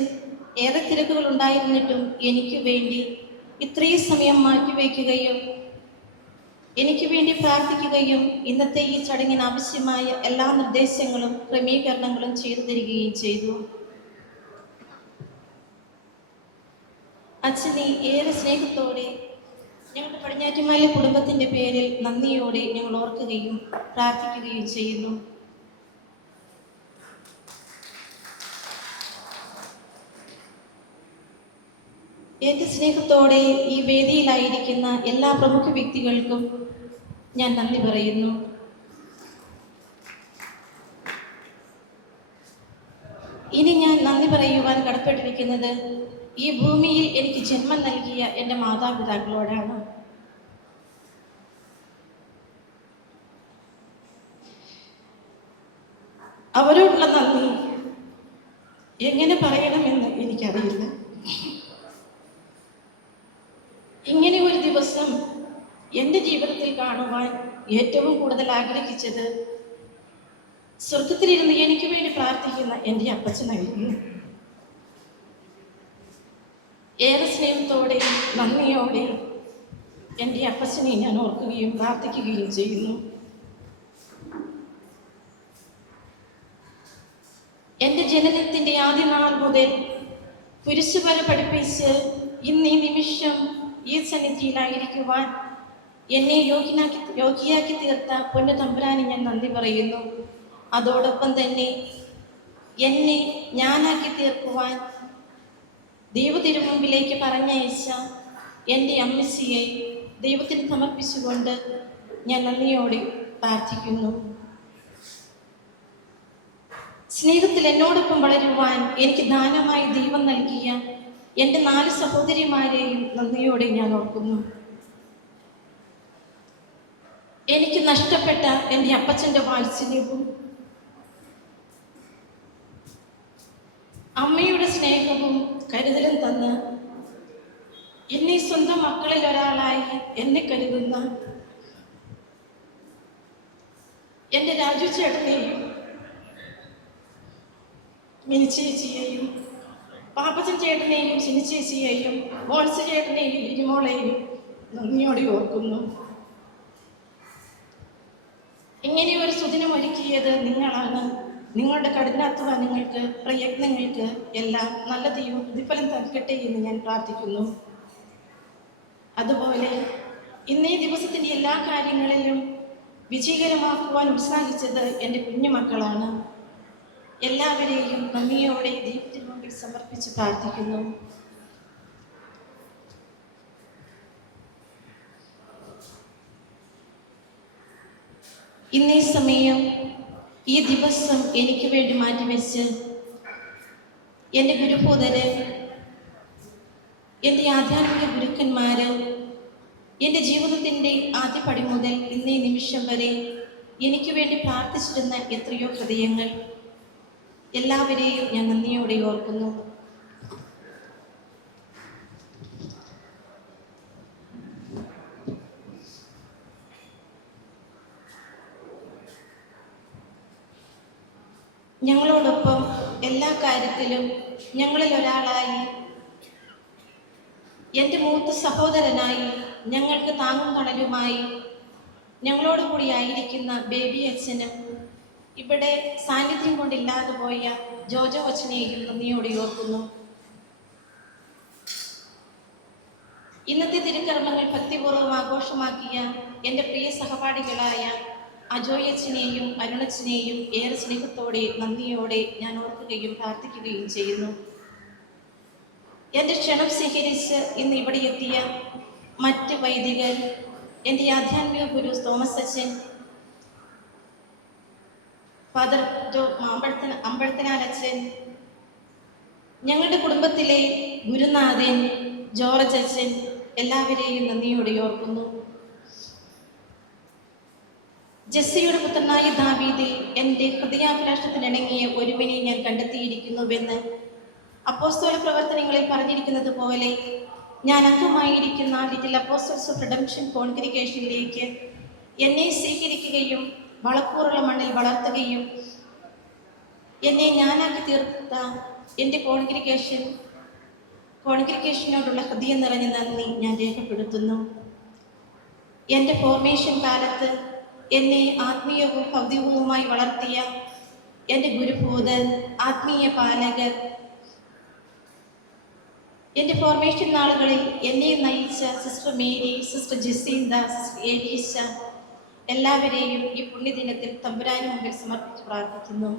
ഏറെ തിരക്കുകൾ ഉണ്ടായിരുന്നിട്ടും എനിക്ക് വേണ്ടി ഇത്രയും സമയം മാറ്റിവെക്കുകയും എനിക്ക് വേണ്ടി പ്രാർത്ഥിക്കുകയും ഇന്നത്തെ ഈ ചടങ്ങിന് ആവശ്യമായ എല്ലാ നിർദ്ദേശങ്ങളും ക്രമീകരണങ്ങളും ചെയ്തു തരികയും ചെയ്തു. അച്ഛനെ ഏറെ സ്നേഹത്തോടെ ഞങ്ങളുടെ പടിഞ്ഞാറ്റുമാലി കുടുംബത്തിൻ്റെ പേരിൽ നന്ദിയോടെ ഞങ്ങൾ ഓർക്കുകയും പ്രാർത്ഥിക്കുകയും ചെയ്യുന്നു. എൻ്റെ സ്നേഹത്തോടെ ഈ വേദിയിലായിരിക്കുന്ന എല്ലാ പ്രമുഖ വ്യക്തികൾക്കും ഞാൻ നന്ദി പറയുന്നു. ഇനി ഞാൻ നന്ദി പറയുവാൻ കടപ്പെട്ടിരിക്കുന്നത് ഈ ഭൂമിയിൽ എനിക്ക് ജന്മം നൽകിയ എൻ്റെ മാതാപിതാക്കളോടാണ്. അവരോടുള്ള നന്ദി എങ്ങനെ പറയണമെന്ന് എനിക്കറിയില്ല. ഇങ്ങനെ ഒരു ദിവസം എൻ്റെ ജീവിതത്തിൽ കാണുവാൻ ഏറ്റവും കൂടുതൽ ആഗ്രഹിച്ചത് സ്വർഗത്തിലിരുന്ന് എനിക്ക് വേണ്ടി പ്രാർത്ഥിക്കുന്ന എൻ്റെ അപ്പച്ചനായിരുന്നു. ഏറെ സ്നേഹത്തോടെ നന്ദിയോടെ എൻ്റെ അപ്പച്ചനെ ഞാൻ ഓർക്കുകയും പ്രാർത്ഥിക്കുകയും ചെയ്യുന്നു. എൻ്റെ ജനനത്തിൻ്റെ ആദ്യ നാൾ മുതൽ കുരിശുവര പഠിപ്പിച്ച് ഇന്ന് ഈ നിമിഷം ഈ സന്നിധിയിലായിരിക്കുവാൻ എന്നെ യോഗ്യയാക്കി തീർത്ത പൊന്നു തമ്പുരാനെ ഞാൻ നന്ദി പറയുന്നു. അതോടൊപ്പം തന്നെ എന്നെ ഞാനാക്കി തീർക്കുവാൻ ദൈവതിരുമുമ്പിലേക്ക് പറഞ്ഞയച്ച എൻ്റെ അമ്മച്ചിയെ ദൈവത്തിന് സമർപ്പിച്ചുകൊണ്ട് ഞാൻ നന്ദിയോടെ പ്രാർത്ഥിക്കുന്നു. സ്നേഹത്തിൽ എന്നോടൊപ്പം വളരുവാൻ എനിക്ക് ദാനമായി ദൈവം നൽകിയ എൻ്റെ 4 സഹോദരിമാരെയും നന്ദിയോടെ ഞാൻ ഓർക്കുന്നു. എനിക്ക് നഷ്ടപ്പെട്ട എൻ്റെ അപ്പച്ചൻ്റെ വാത്സല്യവും അമ്മയുടെ സ്നേഹവും കരുതലും തന്ന് എന്നെ സ്വന്തം മക്കളിൽ ഒരാളായി എന്നെ കരുതുന്ന എൻ്റെ രാജു ചേട്ടനെയും മിനിച്ചേച്ചിയെയും പാപ്പച്ചൻ ചേട്ടനെയും സിനിച്ചേച്ചിയെയും ബോൾസ് ചേട്ടനെയും ഇരുമോളെയും നന്ദിയോടെ ഓർക്കുന്നു. ഇങ്ങനെ ഒരു സുദിനം ഒരുക്കിയത് നിങ്ങളാണ്. നിങ്ങളുടെ കഠിനാധ്വാനങ്ങൾക്ക്, പ്രയത്നങ്ങൾക്ക് എല്ലാം നല്ല പ്രതിഫലം നൽകട്ടെ എന്ന് ഞാൻ പ്രാർത്ഥിക്കുന്നു. അതുപോലെ ഇന്നേ ദിവസത്തിൻ്റെ എല്ലാ കാര്യങ്ങളിലും വിജയകരമാക്കുവാൻ ഉത്സാഹിച്ചത് എൻ്റെ കുഞ്ഞുമക്കളാണ്. എല്ലാവരെയും നന്ദിയോടെ ദൈവത്തിന് മുമ്പിൽ സമർപ്പിച്ച് പ്രാർത്ഥിക്കുന്നു. ഇന്നേ സമയം ഈ ദിവസം എനിക്ക് വേണ്ടി മാറ്റിവെച്ച് എൻ്റെ ഗുരുഭൂതര്, എൻ്റെ ആധ്യാത്മിക ഗുരുക്കന്മാര്, എൻ്റെ ജീവിതത്തിൻ്റെ ആദ്യപടി മുതൽ ഇന്നേ നിമിഷം വരെ എനിക്ക് വേണ്ടി പ്രാർത്ഥിച്ചിരുന്ന എത്രയോ ഹൃദയങ്ങൾ, എല്ലാവരെയും ഞാൻ നന്ദിയോടെ ഓർക്കുന്നു. ഞങ്ങളോടൊപ്പം എല്ലാ കാര്യത്തിലും ഞങ്ങളിൽ ഒരാളായി, എൻ്റെ മൂത്ത സഹോദരനായി, ഞങ്ങൾക്ക് താങ്ങും തണലുമായി ഞങ്ങളോട് കൂടി ആയിരിക്കുന്ന ബേബി അച്ഛനും ഇവിടെ സാന്നിധ്യം കൊണ്ടില്ലാതെ പോയ ജോജോ അച്ഛനെയും നന്ദിയോടെ ഓർക്കുന്നു. ഇന്നത്തെ തിരുക്കർമ്മങ്ങൾ ഭക്തിപൂർവ്വം ആഘോഷമാക്കിയ എൻ്റെ പ്രിയ സഹപാഠികളായ അജോയ് അച്ഛനെയും അരുണച്ഛനെയും ഏറെ സ്നേഹത്തോടെ നന്ദിയോടെ ഞാൻ ഓർക്കുകയും പ്രാർത്ഥിക്കുകയും ചെയ്യുന്നു. എൻ്റെ ക്ഷണം സ്വീകരിച്ച് ഇന്ന് ഇവിടെ എത്തിയ മറ്റ് വൈദികർ, എൻ്റെ ആധ്യാത്മിക ഗുരു തോമസ് അച്ഛൻ, ഫാദർ അമ്പഴത്തനാൽ അച്ഛൻ, ഞങ്ങളുടെ കുടുംബത്തിലെ ഗുരുനാഥൻ ജോർജ് അച്ഛൻ, എല്ലാവരെയും നന്ദിയോടെ ഓർക്കുന്നു. ജെസ്സിയുടെ പുത്രനായ ദാവീദിൽ എൻ്റെ ഹൃദയാഭിലാഷത്തിനിണങ്ങിയ ഒരുവനെ ഞാൻ കണ്ടെത്തിയിരിക്കുന്നുവെന്ന് അപ്പോസ്തല പ്രവർത്തനങ്ങളിൽ പറഞ്ഞിരിക്കുന്നത് പോലെ ഞാൻ അംഗമായിരിക്കുന്ന ലിറ്റിൽ അപ്പോസ്റ്റൽസ് ഓഫ് റിഡംഷൻ കോൺഗ്രിഗേഷനിലേക്ക് എന്നെ സ്വീകരിക്കുകയും വളക്കൂറുള്ള മണ്ണിൽ വളർത്തുകയും എന്നെ ഞാനാക്കി തീർത്ത എൻ്റെ കോൺഗ്രിഗേഷനോടുള്ള ഹൃദയം നിറഞ്ഞ നന്ദി ഞാൻ രേഖപ്പെടുത്തുന്നു. എൻ്റെ ഫോർമേഷൻ കാലത്ത് എന്നെ ആത്മീയവും ഭൗതികവുമായി വളർത്തിയ എൻ്റെ ഗുരുഭൂതൻ, ആത്മീയ പാലകർ, എൻ്റെ ഫോർമേഷൻ നാളുകളിൽ എന്നെ നയിച്ച sister Mary, sister Jacinta, sister Eleesha, എല്ലാവരെയും ഈ പുണ്യദിനത്തിൽ തമ്പുരാന് മുമ്പിൽ സമർപ്പിച്ച് പ്രാർത്ഥിക്കുന്നു.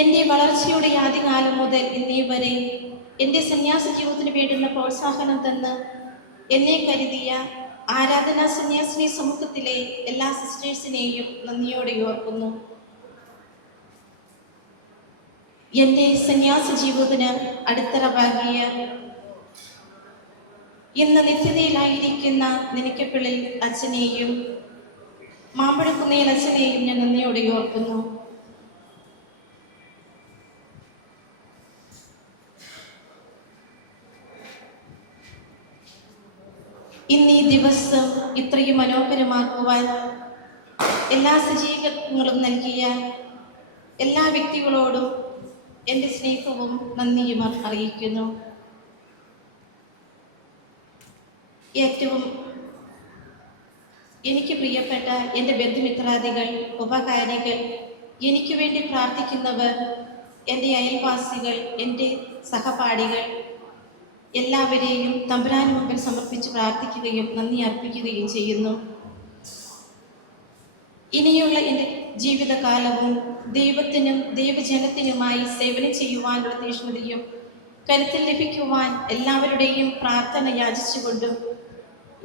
എൻ്റെ വളർച്ചയുടെ ആദ്യകാലം മുതൽ ഇന്നേ വരെ എൻ്റെ സന്യാസ ജീവിതത്തിന് വേണ്ടുന്ന പ്രോത്സാഹനം തന്ന് എന്നെ കരുതിയ ആരാധനാ സന്യാസിനി സമൂഹത്തിലെ എല്ലാ സിസ്റ്റേഴ്സിനെയും നന്ദിയോടെ ഓർക്കുന്നു. എൻ്റെ സന്യാസ ജീവിതത്തിന് അടിത്തറ പാകിയ ഇന്ന് നിത്യതയിലായിരിക്കുന്ന നിനക്കപ്പിള്ളിൽ അച്ഛനെയും മാമ്പഴക്കുന്നേൽ അച്ഛനെയും ഞാൻ നന്ദിയോടെ ഓർക്കുന്നു. ഇന്ന് ഈ ദിവസം ഇത്രയും മനോഹരമാക്കുവാൻ എല്ലാ സജ്ജീകരണങ്ങളും നൽകിയ എല്ലാ വ്യക്തികളോടും എൻ്റെ സ്നേഹവും നന്ദിയും അറിയിക്കുന്നു. ഏറ്റവും എനിക്ക് പ്രിയപ്പെട്ട എൻ്റെ ബന്ധുമിത്രാദികൾ, ഉപകാരികൾ, എനിക്ക് വേണ്ടി പ്രാർത്ഥിക്കുന്നവർ, എൻ്റെ അയൽവാസികൾ, എൻ്റെ സഹപാഠികൾ, എല്ലാവരെയും തമ്പുരാന് മുമ്പിൽ സമർപ്പിച്ച് പ്രാർത്ഥിക്കുകയും നന്ദി അർപ്പിക്കുകയും ചെയ്യുന്നു. ഇനിയുള്ള എൻ്റെ ജീവിതകാലവും ദൈവത്തിനും ദൈവജനത്തിനുമായി സേവനം ചെയ്യുവാനുള്ള തീഷ്ണതയും കരുത്തിൽ ലഭിക്കുവാൻ എല്ലാവരുടെയും പ്രാർത്ഥന യാചിച്ചുകൊണ്ടും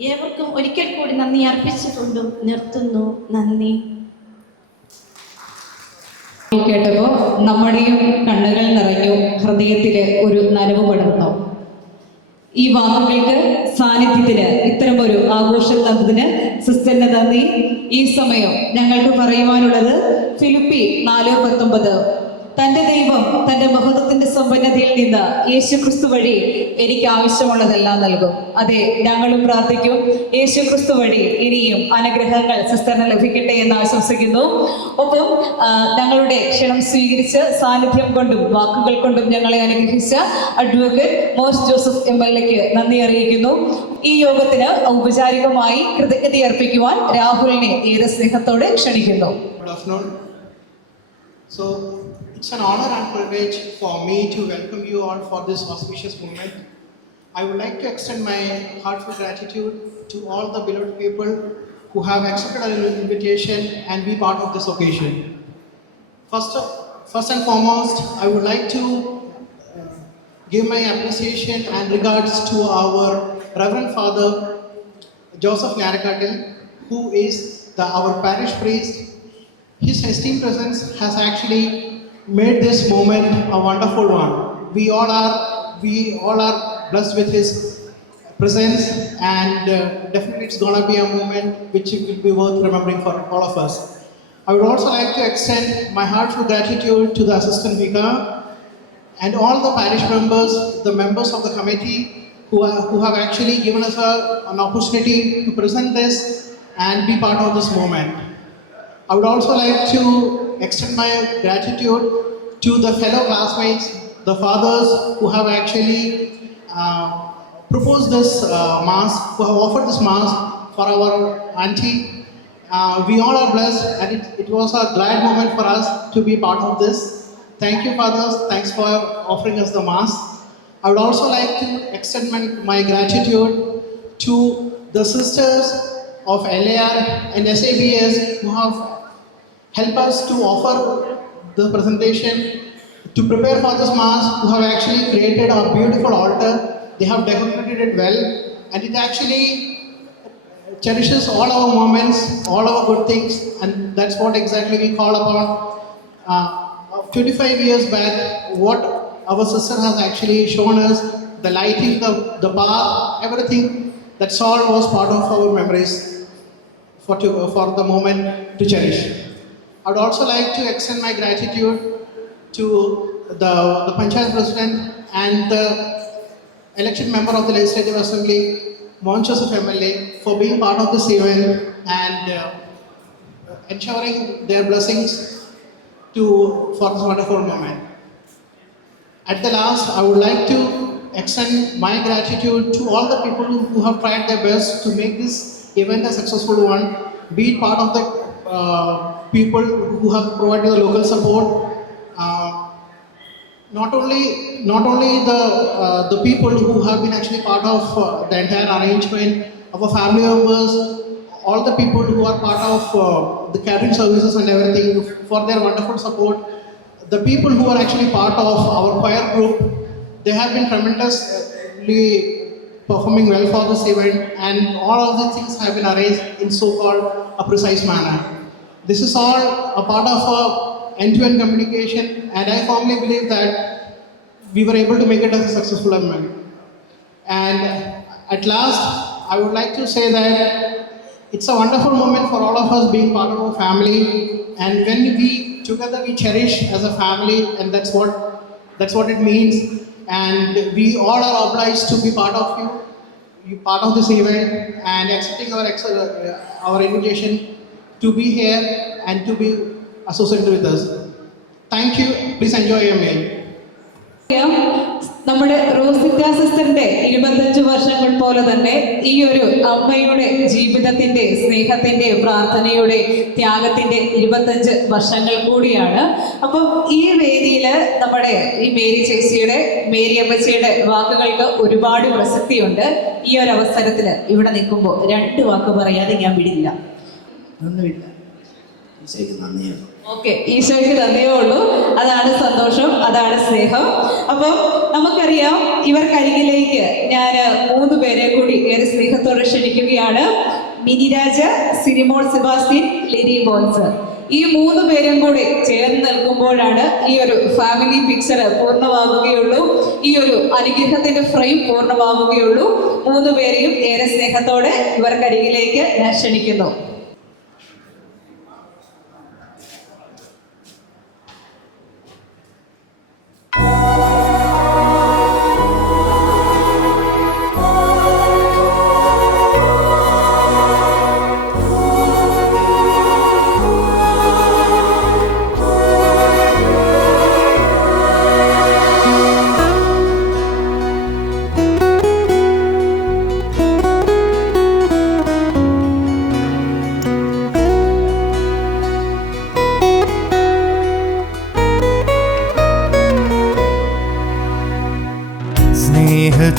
ഏവർക്കും ഒരിക്കൽ കൂടി നന്ദി അർപ്പിച്ചുകൊണ്ടും നിർത്തുന്നു. നന്ദി. കേട്ടപ്പോൾ നമ്മുടെയും കണ്ണുകൾ നിറഞ്ഞു, ഹൃദയത്തിൽ ഒരു നനവ് പടർന്നു. ഈ വാക്കുകൾക്ക് സാന്നിധ്യത്തിന് ഇത്തരമൊരു ആഘോഷം തന്നതിന് സിസ്റ്ററിന് നന്ദി. ഈ സമയം ഞങ്ങൾക്ക് പറയുവാനുള്ളത് ഫിലിപ്പി 4:19, തൻ്റെ ദൈവം തൻ്റെ മഹത്വത്തിന്റെ സമ്പന്നതയിൽ നിന്ന് യേശുക്രിസ്തു വഴി എനിക്ക് ആവശ്യമുള്ളതെല്ലാം നൽകും. അതെ, ഞങ്ങളും പ്രാർത്ഥിക്കും, യേശുക്രിസ്തു വഴി ഇനിയും അനുഗ്രഹങ്ങൾ സിസ്റ്ററിന് ലഭിക്കട്ടെ എന്ന് ആശംസിക്കുന്നു. ഒപ്പം ഞങ്ങളുടെ ക്ഷണം സ്വീകരിച്ച് സാന്നിധ്യം കൊണ്ടും വാക്കുകൾ കൊണ്ടും ഞങ്ങളെ അനുഗ്രഹിച്ച അഡ്വക്കേറ്റ് മോസ് ജോസഫ് MLAക്ക് നന്ദി അറിയിക്കുന്നു. ഈ യോഗത്തിന് ഔപചാരികമായി കൃതജ്ഞത അർപ്പിക്കുവാൻ രാഹുലിനെ ഏറെ സ്നേഹത്തോടെ ക്ഷണിക്കുന്നു. So it's an honor and privilege for me to welcome you all for this auspicious moment. I would like to extend my heartfelt gratitude to all the beloved people who have accepted our invitation and be part of this occasion. First and foremost, I would like to give my appreciation and regards to our Reverend Father Joseph Narakatil, who is our parish priest. His esteemed presence has actually made this moment a wonderful one. We all are blessed with his presence, and definitely it's gonna be a moment which will be worth remembering for all of us. I would also like to extend my heartfelt gratitude to the assistant vicar and all the parish members, the members of the committee who have actually given us an opportunity to present this and be part of this moment. I would also like to extend my gratitude to the fellow classmates, the fathers who have actually proposed this mass, who have offered this mass for our auntie. We all are blessed, and it was a glad moment for us to be part of this. Thank you, fathers. Thanks for offering us the mass. I would also like to extend my gratitude to the sisters of LAR and SABS who have helped us to offer the presentation, to prepare for this mass, who have actually created a beautiful altar. They have decorated it well, and it actually cherishes all our moments, all our good things, and that's what exactly we call upon. 25 years back, what our sister has actually shown us, the lighting, the path, everything, that's all was part of our memories for the moment to cherish. I would also like to extend my gratitude to the Panchayat President and the election member of the Legislative Assembly, Mohan Joseph MLA, for being part of this event and ensuring their blessings for this wonderful moment. At the last, I would like to extend my gratitude to all the people who have tried their best to make this event a successful one, be it part of the people who have provided the local support, not only the people who have been actually part of the entire arrangement, our family members, all the people who are part of the catering services and everything, for their wonderful support. The people who are actually part of our choir group, they have been tremendously performing well for this event, and all of the things have been arranged in so-called a precise manner. This is all a part of a end-to-end communication, and I firmly believe that we were able to make it as a successful event. And at last, I would like to say that it's a wonderful moment for all of us being part of a family, and when we together we cherish as a family, and that's what it means. And we all are obliged to be part of this event, and accepting our invitation to be here and to be associated with us. Thank you. Please enjoy your meal. നമ്മുടെ റോസിറ്റ സിസ്റ്ററിന്റെ 25 വർഷങ്ങൾ പോലെ തന്നെ ഈ ഒരു അമ്മയുടെ ജീവിതത്തിന്റെ, സ്നേഹത്തിന്റെ, പ്രാർത്ഥനയുടെ, ത്യാഗത്തിന്റെ 25 വർഷങ്ങൾ കൂടിയാണ്. അപ്പം ഈ വേദിയിൽ നമ്മുടെ ഈ മേരി ചേച്ചിയുടെ, മേരി അമ്മച്ചിയുടെ വാക്കുകൾക്ക് ഒരുപാട് പ്രസക്തിയുണ്ട്. ഈ ഒരു അവസരത്തിൽ ഇവിടെ നിൽക്കുമ്പോൾ 2 വാക്ക് പറയാതെ ഞാൻ വിടില്ല. ഒന്നുമില്ല, ഈശോയ്ക്ക് നന്ദിയാണ്. ഓക്കെ, ഈശോയ്ക്ക് തന്നേ ഉള്ളൂ. അതാണ് സന്തോഷം, അതാണ് സ്നേഹം. അപ്പം നമുക്കറിയാം, ഇവർക്കരികിലേക്ക് ഞാൻ 3 പേരെ കൂടി ഏറെ സ്നേഹത്തോടെ ക്ഷണിക്കുകയാണ്. മിനിരാജ, സിനിമോൾ സെബാസ്റ്റ്യൻ, ലിനി ബോൾസ്. ഈ 3 പേരും കൂടി ചേർന്ന് നിൽക്കുമ്പോഴാണ് ഈ ഒരു ഫാമിലി പിക്ചർ പൂർണ്ണമാകുകയുള്ളൂ, ഈ ഒരു അനുഗ്രഹത്തിന്റെ ഫ്രെയിം പൂർണ്ണമാകുകയുള്ളൂ. 3 പേരെയും ഏറെ സ്നേഹത്തോടെ ഇവർക്കരികിലേക്ക് ഞാൻ ക്ഷണിക്കുന്നു.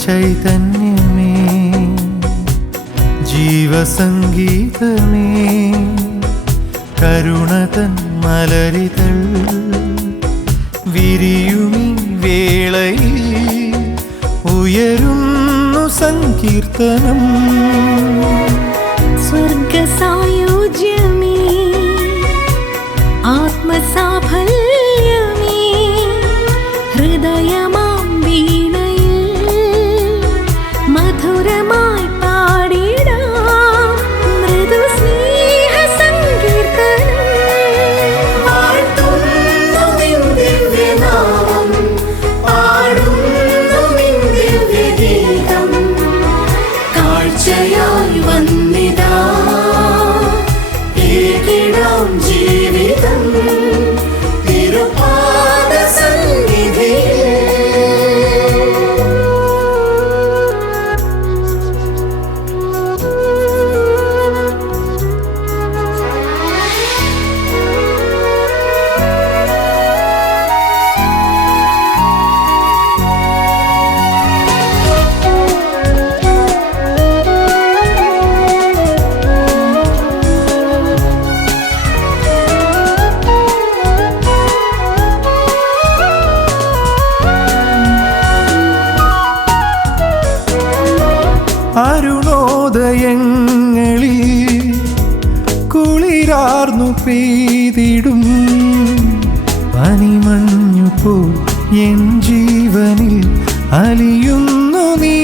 ചൈതന്യമേ, ജീവസംഗീതമേ, കരുണതൻ മലരിതൾ വിരിയുമീ വേളയിൽ ഉയരുന്നു സങ്കീർത്തനം. സ്വർഗസായുജ്യമേ, ആത്മസാഫല്യമേ, ഹൃദയമാം മധുരമായി പാടിടാം മൃദു സ്നേഹ സങ്കീർത്തനം. പാടുന്നു നിൻ ദിവ്യനാമം, പാടുന്നു നിൻ ദിവ്യഗീതം, കാഴ്ചയായി വന്നിടാം അരുണോദയങ്ങളിൽ കുളിരാർന്നു പെയ്തിടും പനിമഞ്ഞു പോൽ എൻ ജീവനിൽ അലിയുന്നു നീ.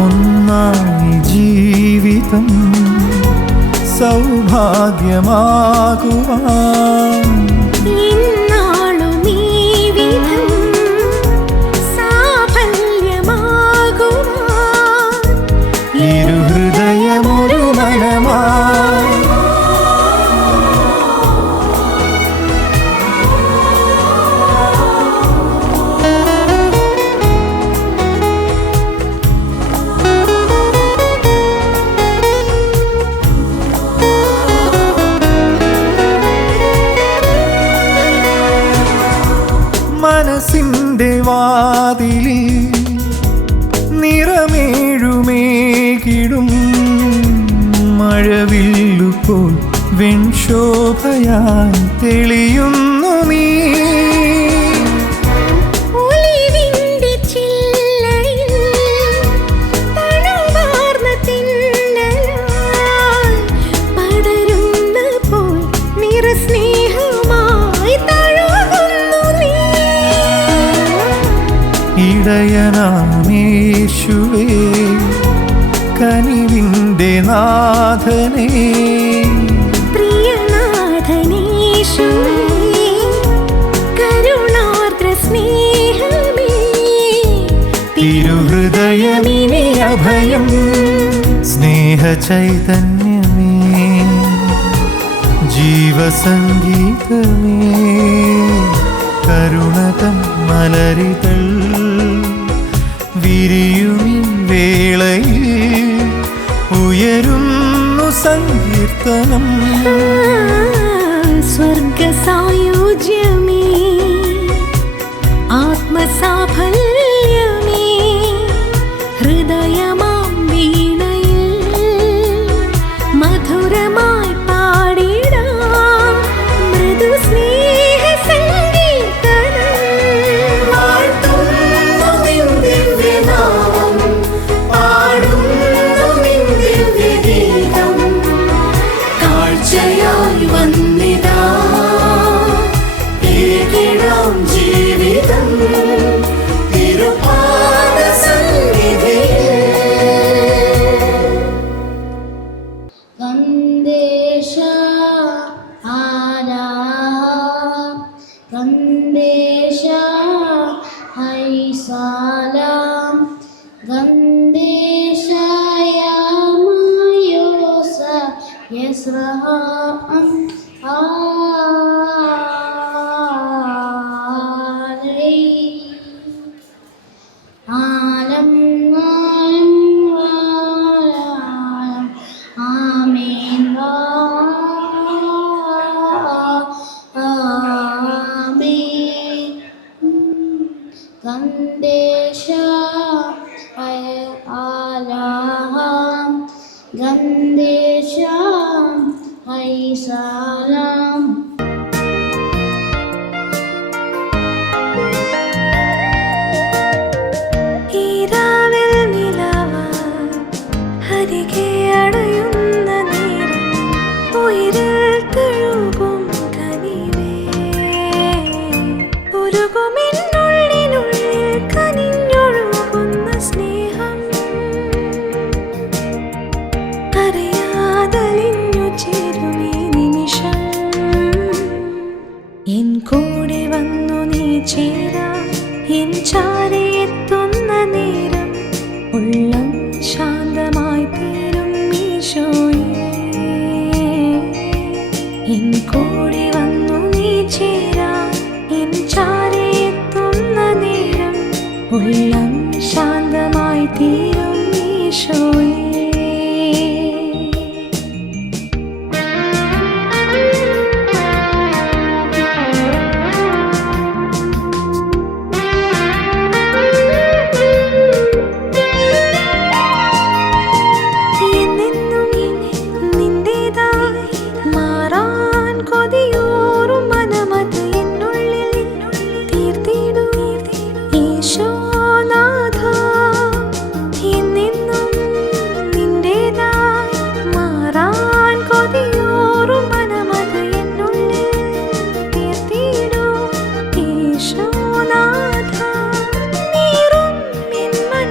ഒന്നായി ജീവിതം സൗഭാഗ്യമാകുവാൻ ഇരുഹൃദയമൊരു മനമായി മനസ്സിൻ്റെ വാതിലിൽ നിറമേഴുമേകിടും മഴവില്ലുപോൽ വെൺശോഭയായി തെളിയുന്നു നീ. ഇടയനാമേശുവേ കനിവിൻ്റെ നാഥനേ തിരുഹൃദയമിനി അഭയം സ്നേഹചൈതന്യമേ ജീവസംഗീതമേ കരുണതൻ മലരിതൾ വിരിയുമി വേളയിൽ ഉയരുന്നു സങ്കീർത്തനം. സ്വർഗസായുജ്യമേ ആത്മസാഫല്യമേ ഹൃദയമാം വീണയിൽ മധുരമായി പാടിടാം മൃദു സ്നേഹ സംഗീതനം. പാടുന്നു നിൻ ദിവ്യനാമം, പാടുന്നു നിൻ ദിവ്യഗീതം, കാഴ്ചയായി വന്നിതാ ഏകിടാം ജീവിതം തിരുപാദ സന്നിധിയിൽ. ഗന്ധേശ ആരാ ഗന്ധേശ ഹൈസാലാം ഗന്ധേശ യാമയോസ യസ്രഹാം ആലം ആമേൻ ആമേൻ. ഗന്ധേശ ആലാം ഗന്ധേശ ഹൈസാലാം. ഈരാവിൽ നിലാവ അരികെ അടയുന്ന നേരം ഉയിരിൽ തഴുകും കനിവേ ഉരുകുമെന്നുള്ളിനുള്ളിൽ കനിഞ്ഞൊഴുകുന്ന സ്നേഹം അറിയാതലിഞ്ഞു ചേരും ഈ നിമിഷം. എൻ കൂടെ വന്നു നീ ചേരാൻ എൻ ചാരെ എത്തുന്ന നേരം ഉള്ളം ശാന്തമായി തീരും ഈശോയേ. എൻ കൂടെ വന്നു നീ ചേരാൻ എൻ ചാരെ എത്തുന്ന നേരം ഉള്ളം ശാന്തമായി തീരും ഈശോയേ.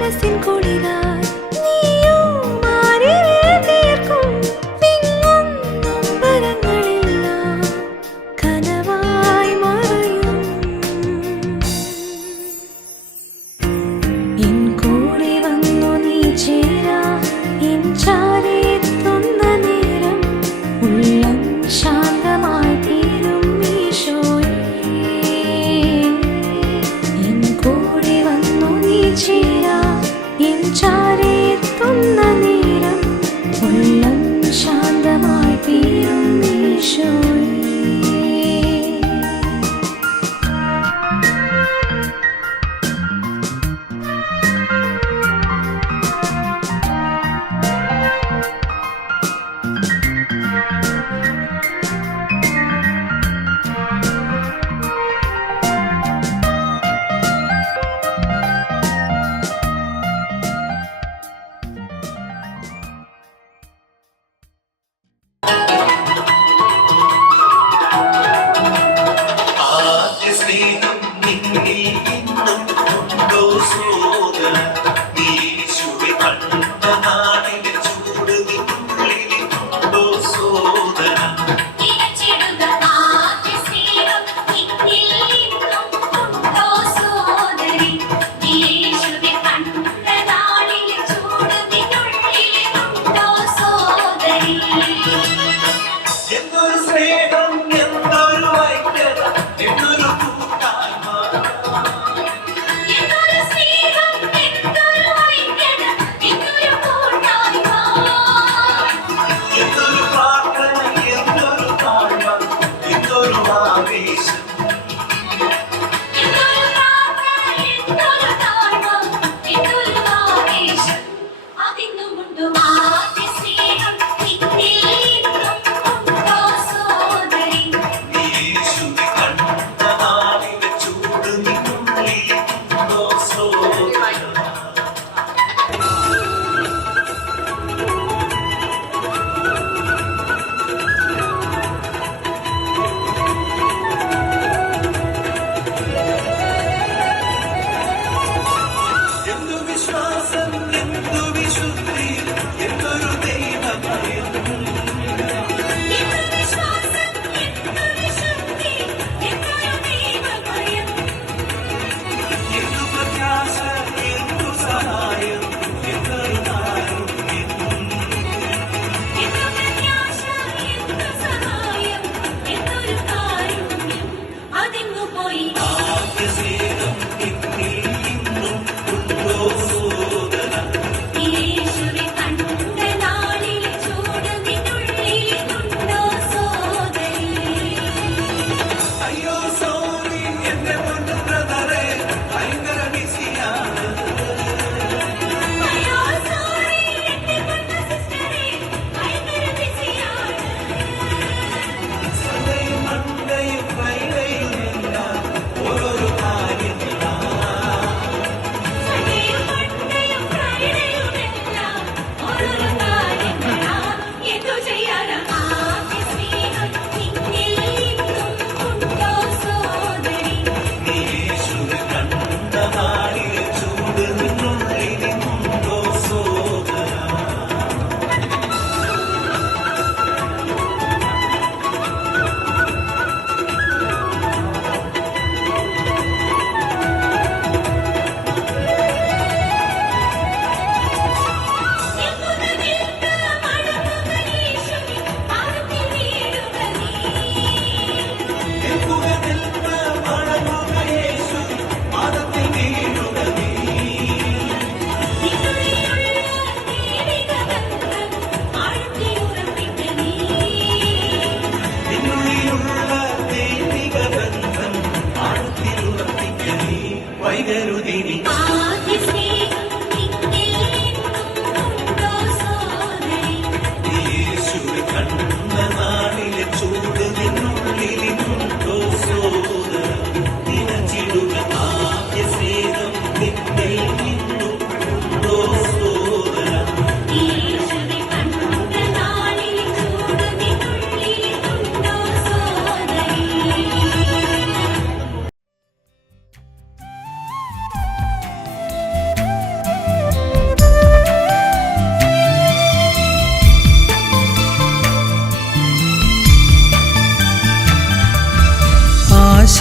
മനസ്സിൻ കുളിരായി നീയും മാറിവിൽ തീർക്കും പിങ്ങും നൊമ്പരങ്ങളെല്ലാം കനവായി മറയും എൻ കൂടെ വന്നു നീ ചേരാ എൻ ചാരെ എത്തുന്ന നേരം ഉള്ളം ശാന്തമായി തീരും ഈശോയേ എൻ കൂടെ വന്നു നീ ചേരാ എൻ ചാരെ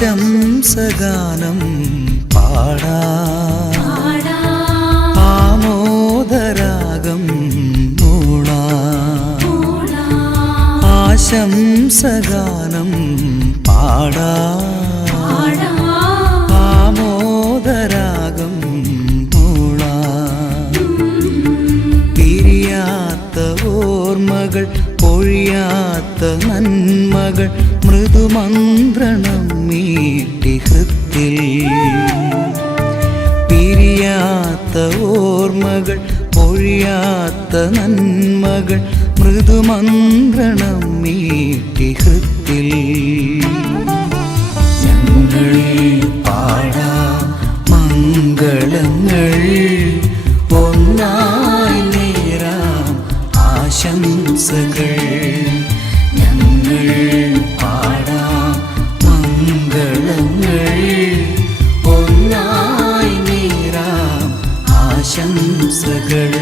ആശംസഗാനം പാടാം, ആമോദരാഗം മൂളാം. ആശംസഗാനം പാടാം, ആമോദരാഗം മൂളാം. പിരിയാത്ത ഓർമ്മകൾ, പൊഴിയാത്ത നന്മകൾ, മൃദുമന്ത്രണം മീട്ടി ഹൃത്തിൽ. പിരിയാത്ത ഓർമ്മകൾ, പൊഴിയാത്ത നന്മകൾ, മൃദുമന്ത്രണം മീട്ടി ഹൃത്തിൽ. ഞങ്ങൾ പാടാം മംഗളങ്ങൾ, ഒന്നായി നേരാം ആശംസകൾ. ഞങ്ങൾ പാടാം മംഗളങ്ങൾ, ഒന്നായി നേരാം ആശംസകൾ.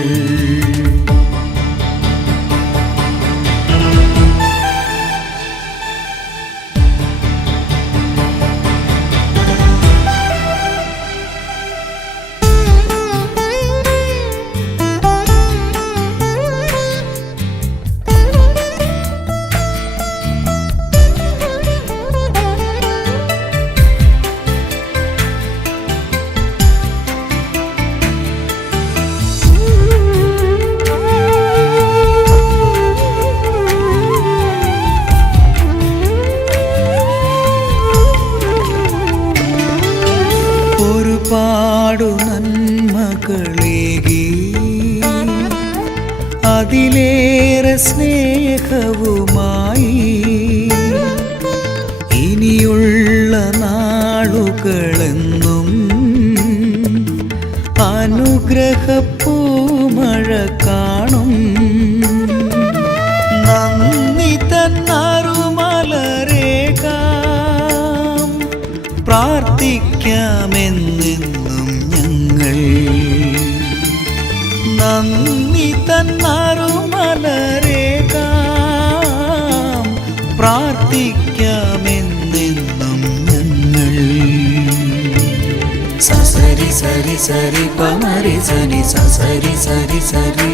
ഒരുപാടു നന്മകളേകി, അതിലേറെ സ്നേഹവുമായി ഇനിയുള്ള നാളുകളെന്നും അനുഗ്രഹപ്പൂമഴ കാണും. നന്ദി തന്നാറുമലരേകാം, പ്രാർത്ഥിക്കാമെന്നെന്നും ഞങ്ങൾ. നന്ദി തന്നാറുമലരേകാം, പ്രാർത്ഥിക്കാമെന്നെന്നും ഞങ്ങൾ. സസരി സരി സരി പമരി സനി സസരി സരി സരി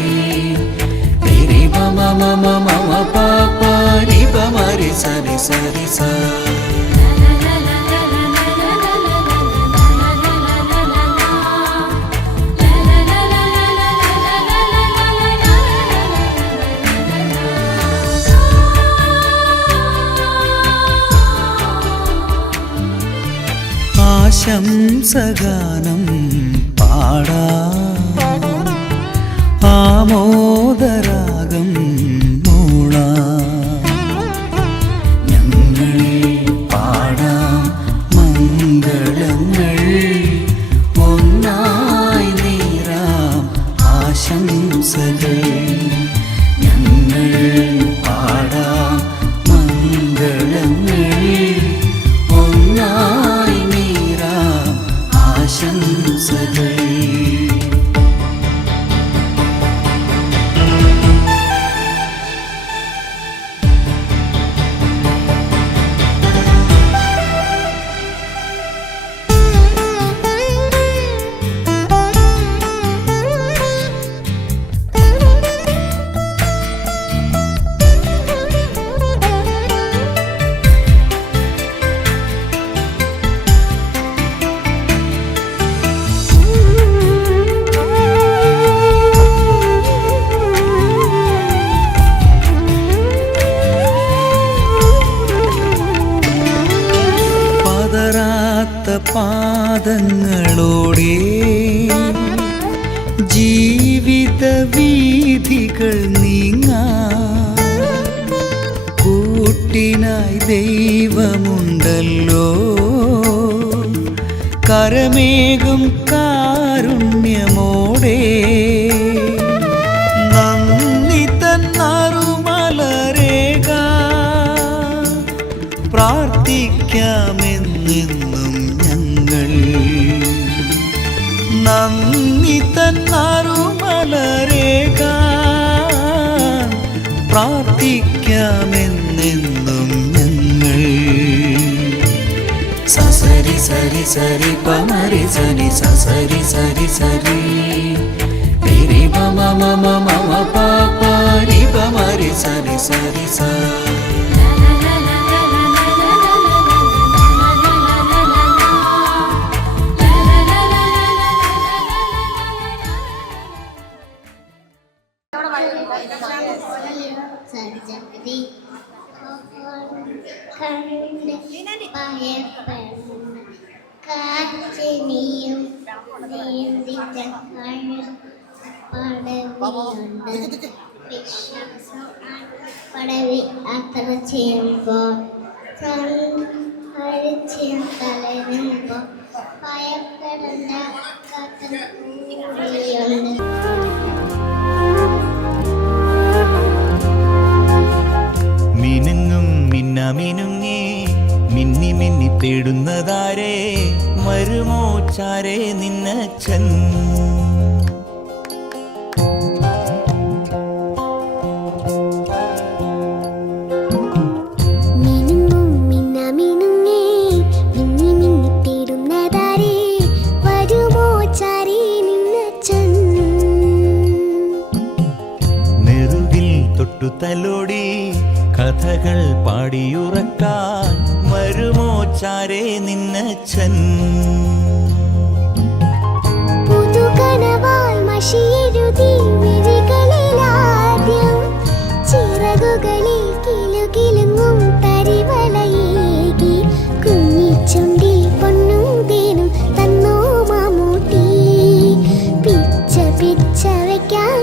രി മമ മമ മമ പാപ രി പമരി സരി സരി സ. ആശംസഗാനം പാടാം, ആമോദരാഗം മൂളാം. ഞങ്ങൾ പാടാം മംഗളങ്ങൾ, ഒന്നായി നേരാം ആശംസകൾ. ഞങ്ങൾ പാടാം മംഗളങ്ങൾ, ഒന്നായി നേരാം ആശംസകൾ. പാദങ്ങളോടെ ജീവിത വീഥികൾ നീങ്ങാൻ കൂട്ടിനായി ദൈവമുണ്ടല്ലോ. കരമേകും കാരുണ്യമോടെ നന്ദി തന്നാറുമലരേകാം, പ്രാർത്ഥിക്കാമെന്നെന്നും ഞങ്ങൾ. നന്ദി തന്നാറുമലരേകാം, പ്രാർത്ഥിക്കാമെന്നെന്നും ഞങ്ങൾ. സരി സരി പമരി സനി സരി സരി സരി രി മമ മമ മമ പാപ രി പമരി സരി സരി സ. കാറ്റിനിയും പടവി യാത്ര ചെയ്യുമ്പോൾ തളരുമ്പോൾ ഭയപ്പെടേണ്ട കൂടിയുണ്ട്. മിനുങ്ങും മിന്നമിനുങ്ങി മിന്നി മിന്നി തേടുന്നതാരേ വരുമോ ചാരേ നിന്നച്ഛൻ. മിനുങ്ങും മിന്നമിനുങ്ങി മിന്നി മിന്നി തേടുന്നതാരേ വരുമോ ചാരേ നിന്നച്ഛൻ. നെറുകിൽ തൊട്ടു തലോടി കഥകൾ പാടിയുറക്കാൻ വരുമോ ചാരേ നിന്നച്ഛൻ. പുതുകനവായി മഷിയെഴുതി വിഴികളിലാദ്യം ചിറകുകളിൽ കിലുകിലുങ്ങും തരിവലയേകി കുഞ്ഞിച്ചുണ്ടിൽ പൊന്നും തേനും തന്നോ മമ്മൂട്ടി പിച്ച പിച്ച വയ്ക്കാൻ